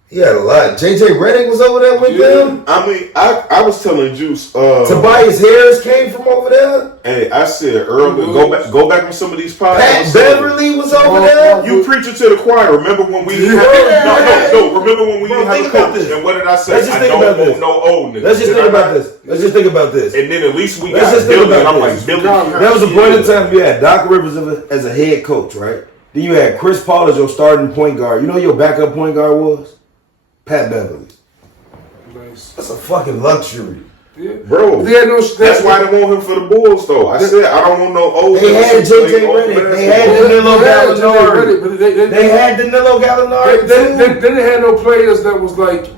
He had a lot. JJ Redick was over there with them. I mean, I was telling Juice. Tobias Harris came from over there. Hey, I said earlier, go back on some of these podcasts. Pat Beverly was over there. You preaching to the choir. Remember when we didn't have remember when we didn't have a coach? And what did I say? I don't want no old niggas. Let's just think about this. And then at least we got Billy. And I'm like, Billy. There was a point in time you had Doc Rivers as a head coach, right? Then you had Chris Paul as your starting point guard. You know who your backup point guard was? Pat Beverly. Nice. That's a fucking luxury. Yeah. Bro, that's why they want him for the Bulls, though. I said I don't want no old. They had JJ Redick. They had Danilo Gallinari. They had Danilo Gallinari. They didn't have no players that was like,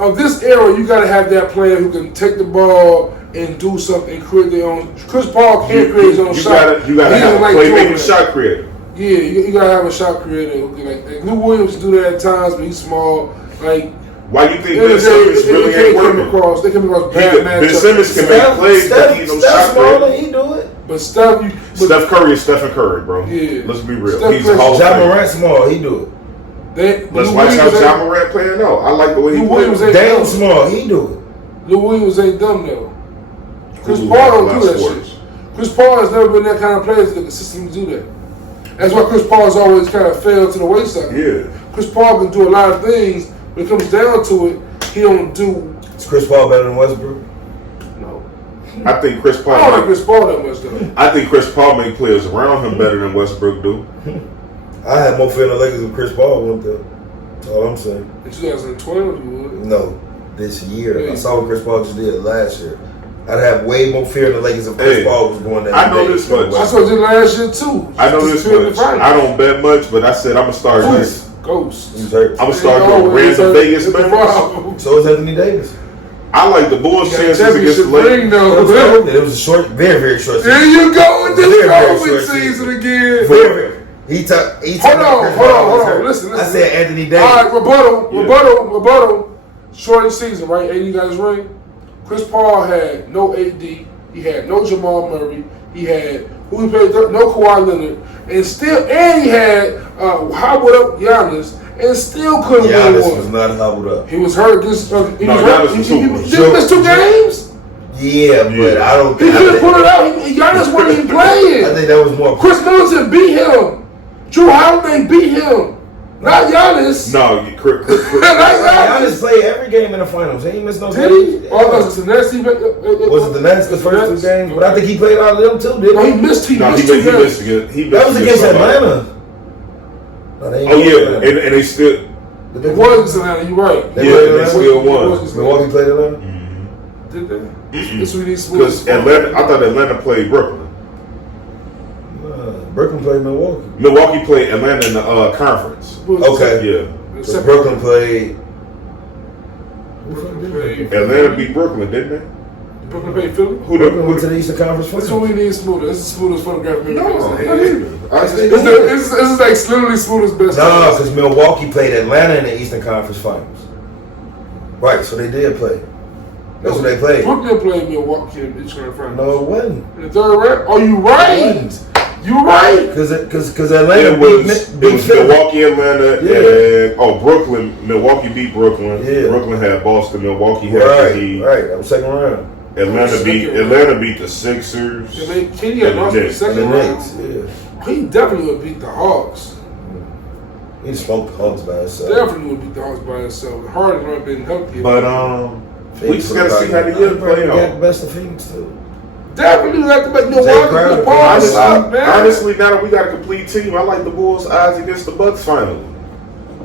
of this era, you got to have that player who can take the ball and do something and create their own. Chris Paul can't create his own shot. You got to have a playmaking shot creator. Yeah, you got to have a shot creator. Like Lou Williams do that at times, but he's small. Like, why you think Ben Simmons really ain't working? They come across bad matchups. Ben Simmons can make plays, but he's no shot creator. He do it. But Steph Curry is Stephen Curry, bro. Yeah. Let's be real. Steph He's a Hall of John Famer. Morant small. He do it. Let's watch how John Morant playing out. I like the way he plays. Dame small. He do it. Lou Williams ain't dumb though. Chris Paul don't do that shit. Chris Paul has never been that kind of player to consistently do that. That's why Chris Paul has always kind of failed to the wayside. Yeah. Chris Paul can do a lot of things. When it comes down to it, he don't do. Is Chris Paul better than Westbrook? No. I think Chris Paul. I don't like Chris Paul that much though. I think Chris Paul make players around him better than Westbrook do. I had more fear in the Lakers if Chris Paul went there. That's all I'm saying. In 2012, you would. No, this year. I saw what Chris Paul just did last year. I'd have way more fear in the Lakers if Chris Paul was going there. I know this much. I saw it last year too. I know this much. I don't bet much, but I said I'm gonna start this. Ghost. I'm gonna start doing random Vegas bets. So is Anthony Davis. I like the Bulls' chances against the Lakers. It was a short, very, very short season. There you go with this COVID season again. Hold on. Listen. I said Anthony Davis. All right, rebuttal. Short season, right? AD got his ring. Chris Paul had no AD. He had no Jamal Murray. He had no Kawhi Leonard, and he had hobbled up Giannis, and still couldn't win one. Giannis was not hobbled up. He was hurt. Giannis was He missed 2 games. Yeah, but I don't. He couldn't pull it out. Giannis wasn't even playing. I think that was more. Chris Middleton beat him. Drew Holiday beat him. Not Giannis. No, Giannis played every game in the finals. He ain't missed no game. Did he? Was it the Nets? Was it the Nets the first 2 games? But I think he played all of them too, didn't he? No, he missed 2 games. That was against Atlanta. And they still. It was Atlanta. You're right. They still won. Milwaukee played Atlanta. Did they? Because Atlanta, I thought Atlanta played Brooklyn. Brooklyn played Milwaukee. Milwaukee played Atlanta in the conference. Okay. Yeah. So Brooklyn played. Atlanta beat Brooklyn, didn't they? Brooklyn played Philly? Brooklyn went to the Eastern Conference Finals. That's what we need smoother. This is smoothest photograph. This is like literally smoothest best. No, because Milwaukee played Atlanta in the Eastern Conference Finals. Right, so they did play. That's what they played. Brooklyn played Milwaukee in the Eastern Conference Finals. No, it wasn't. In the third round? Oh, you right. You right. Because Atlanta beat Milwaukee, Atlanta, and Brooklyn. Milwaukee beat Brooklyn. Yeah. Brooklyn had Boston. Milwaukee had the Heat. Right, that was second round. Atlanta beat the Sixers. Kenny had lost the second round. Yeah. He definitely would beat the Hawks. He smoked the Hawks by himself. Definitely would beat the Hawks by himself. Harden would have been healthy. But we just gotta see how the year play out. Got the best of Phoenix too. Definitely have to make Milwaukee. Honestly, now that we got a complete team, I like the Bulls' odds against the Bucks finally.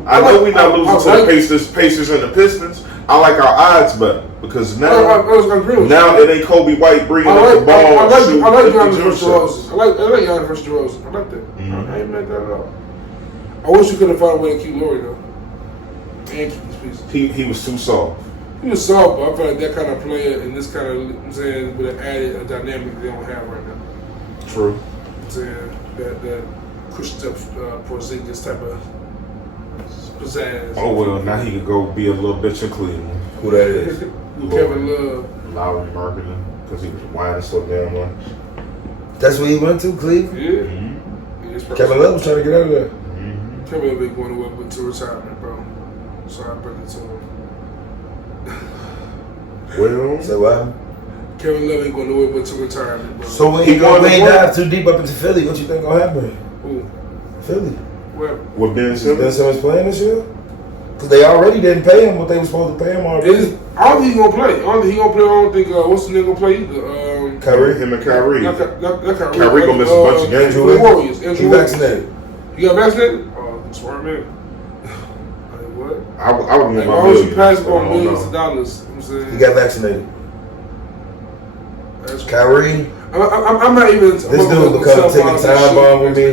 I know we're not losing to the Pacers and the Pistons. I like our odds better because now it ain't Kobe White bringing up the ball. I like Giannis versus DeRozan. I like Giannis versus DeRozan. I like that. I ain't mad at that at all. I wish you could have found a way to keep Laurie though, and keep these pieces. He was too soft. He was soft, but I feel like that kind of player and this kind of, I'm saying, would have added a dynamic they don't have right now. True. I'm saying that Kristaps Porzingis type of pizzazz. Oh well, now he could go be a little bitch in Cleveland. Who that is? Kevin Love. Lowry marketing because he was whining so damn much. That's where he went to, Cleveland? Yeah. Kevin Love was trying to get out of there. Kevin Love been going to retirement, bro. So I bring it to him. Well, so what? Kevin Love ain't going nowhere but to retirement, bro. So when you dive too deep up into Philly, what you think gonna happen? Who? Philly. Where? With Ben Simmons? Ben Simmons playing this year? Because they already didn't pay him what they were supposed to pay him already. I don't think he gonna play. I don't think what's the nigga gonna play either? Kyrie. Him and Kyrie. Not Kyrie. Kyrie gonna miss a bunch of games. The Warriors. He vaccinated. You got vaccinated? Oh, smart man. What? I would want my why would you pass millions. on millions of dollars? You know what I'm saying? He got vaccinated. That's Kyrie. I'm not even. This dude become taking time bomb with me.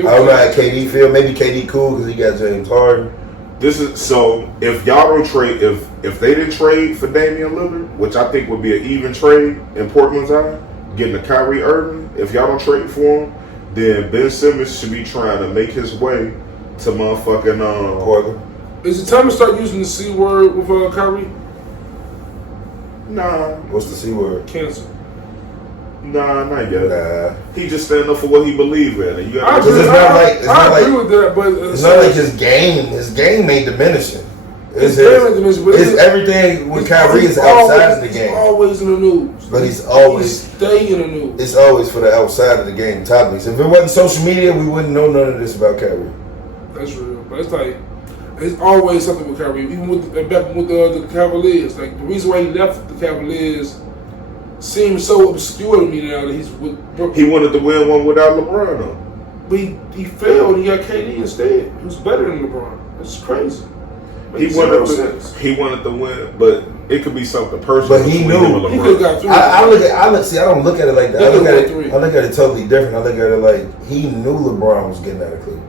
I don't know how KD feel. Maybe KD cool because he got James Harden. This is so. If y'all don't trade, if they didn't trade for Damian Lillard, which I think would be an even trade in Portland's eye, getting a Kyrie Irving. If y'all don't trade for him, then Ben Simmons should be trying to make his way to motherfucking Portland. Is it time to start using the C word with Kyrie? Nah. What's the C word? Cancer. Nah, not yet. Nah. He just stand up for what he believe in. And you I gotta agree with that, but it's not like his game ain't diminishing. It's everything with Kyrie is outside of the game. He's always in the news. But he's always stay in the news. It's always for the outside of the game topics. If it wasn't social media, we wouldn't know none of this about Kyrie. That's real. But it's like it's always something with Kyrie. Even with back with the Cavaliers. Like the reason why he left the Cavaliers seems so obscure to me now that he's with Brooklyn. He wanted to win one without LeBron though. But he failed. He got KD instead. He was better than LeBron. That's crazy. He wanted to win, but it could be something personal. But he knew. He could have got through. I don't look at it like that. I look at it totally different. I look at it like he knew LeBron was getting out of Cleveland.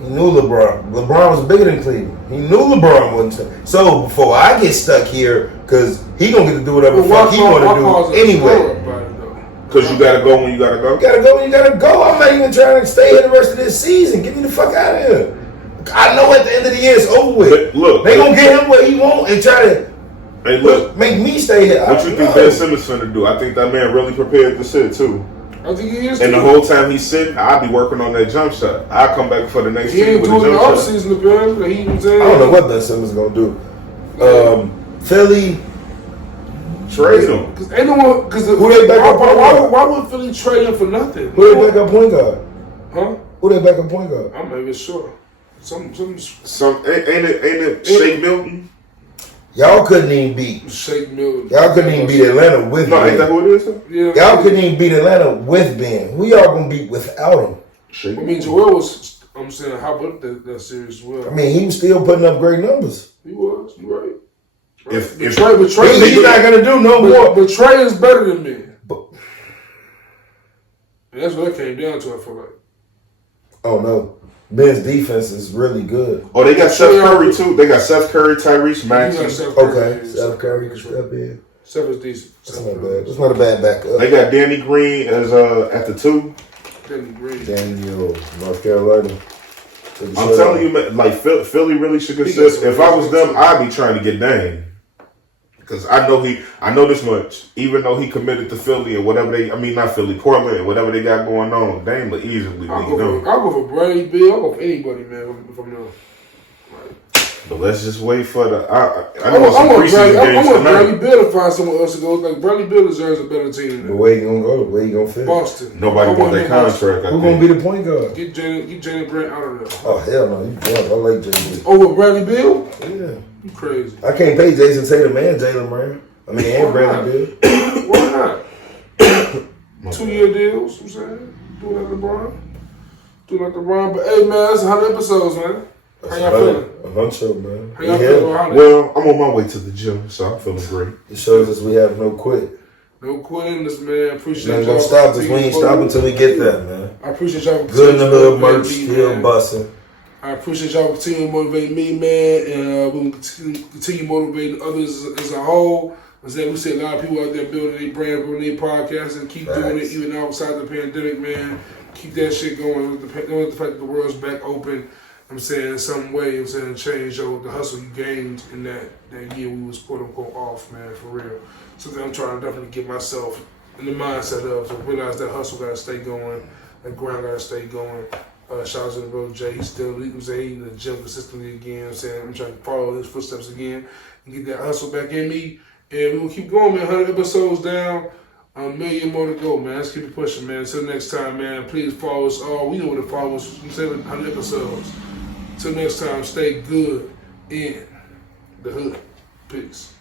He knew LeBron. LeBron was bigger than Cleveland. He knew LeBron wasn't. So before I get stuck here, because he gonna get to do whatever the fuck he want to do anyway. Because you gotta go when you gotta go. You gotta go when you gotta go. I'm not even trying to stay here the rest of this season. Get me the fuck out of here. I know at the end of the year it's over with. But look, they gonna get him what he want and try to make me stay here. What you think Ben Simmons finna do? I think that man really prepared to sit too. I think he is. And the whole time he's sitting, I'll be working on that jump shot. I'll come back for the next team. He ain't doing the offseason, apparently. He was I don't know what Ben Simmons gonna do. Philly. Trade him. Because ain't no one. Because why would Philly trade him for nothing? Who they backup point guard? Huh? Who they backup point guard? I'm not even sure. Some ain't it Shake Milton? Y'all couldn't even beat Shake Milton. Y'all couldn't even beat Atlanta with Ben. Ain't that who it is? Yeah. Y'all couldn't even beat Atlanta with Ben. Who y'all gonna beat without him? I mean, Joel was. I'm saying, how about that series as well? I mean, he was still putting up great numbers. He was. You right. If Trey, he's not gonna do no more. But Trey is better than me. And that's what it came down to. I feel like. Oh no. Ben's defense is really good. Oh, they got Seth Curry too. They got Seth Curry, Tyrese Maxey. Okay, Seth Curry can step in. Seth is decent. That's not bad. That's not a bad backup. They got Danny Green as at the 2. Danny Green. Daniel, North Carolina. I'm telling you, man, like Philly really should consist. If I was them, I'd be trying to get Dame. Because I know this much. Even though he committed to Philly and whatever not Philly, Portland and whatever they got going on, Dame would easily lead them. I'll go for Bradley Beal. I'll go for anybody, man, if I'm them. But let's just wait for the. I want Bradley Beal to find someone else to go. Like Bradley Beal deserves a better team. But where you gonna go? Where you gonna fit? Boston. Nobody want that contract. Who's gonna be the point guard? Get Jalen Grant out of there. Oh hell no! You drunk. I like Jalen. Over Bradley Beal? Yeah. You crazy? I can't pay Jason Tatum and Jalen Brown. And Bradley Beal. Why not? 2-year deals. You know what I'm saying? Do like LeBron. But hey man, that's 100 episodes, man. How y'all feeling? 100, man. How y'all feeling? Well, I'm on my way to the gym, so I'm feeling great. It shows us we have no quit. No quitting this, man. Appreciate y'all. Stop us. We ain't stopping until we get that, man. I appreciate y'all. Good in the hood merch, still busting. I appreciate y'all continuing to motivate me, man, and we'll continue motivating others as a whole. We see a lot of people out there building their brand, building their podcasts, and keep doing it even outside the pandemic, man. Keep that shit going with the fact that the world's back open. I'm saying in some way, change the hustle you gained in that year we was quote unquote off, man, for real. Something I'm trying to definitely get myself in the mindset of to realize that hustle gotta stay going, that grind gotta stay going. Shout out to the brother Jay. He's still in the gym consistently again. You know what I'm saying? I'm trying to follow his footsteps again and get that hustle back in me. And we're going to keep going, man. 100 episodes down. A million more to go, man. Let's keep it pushing, man. Until next time, man. Please follow us all. We know where to follow us. We say 100 episodes. Until next time, stay good in the hood. Peace.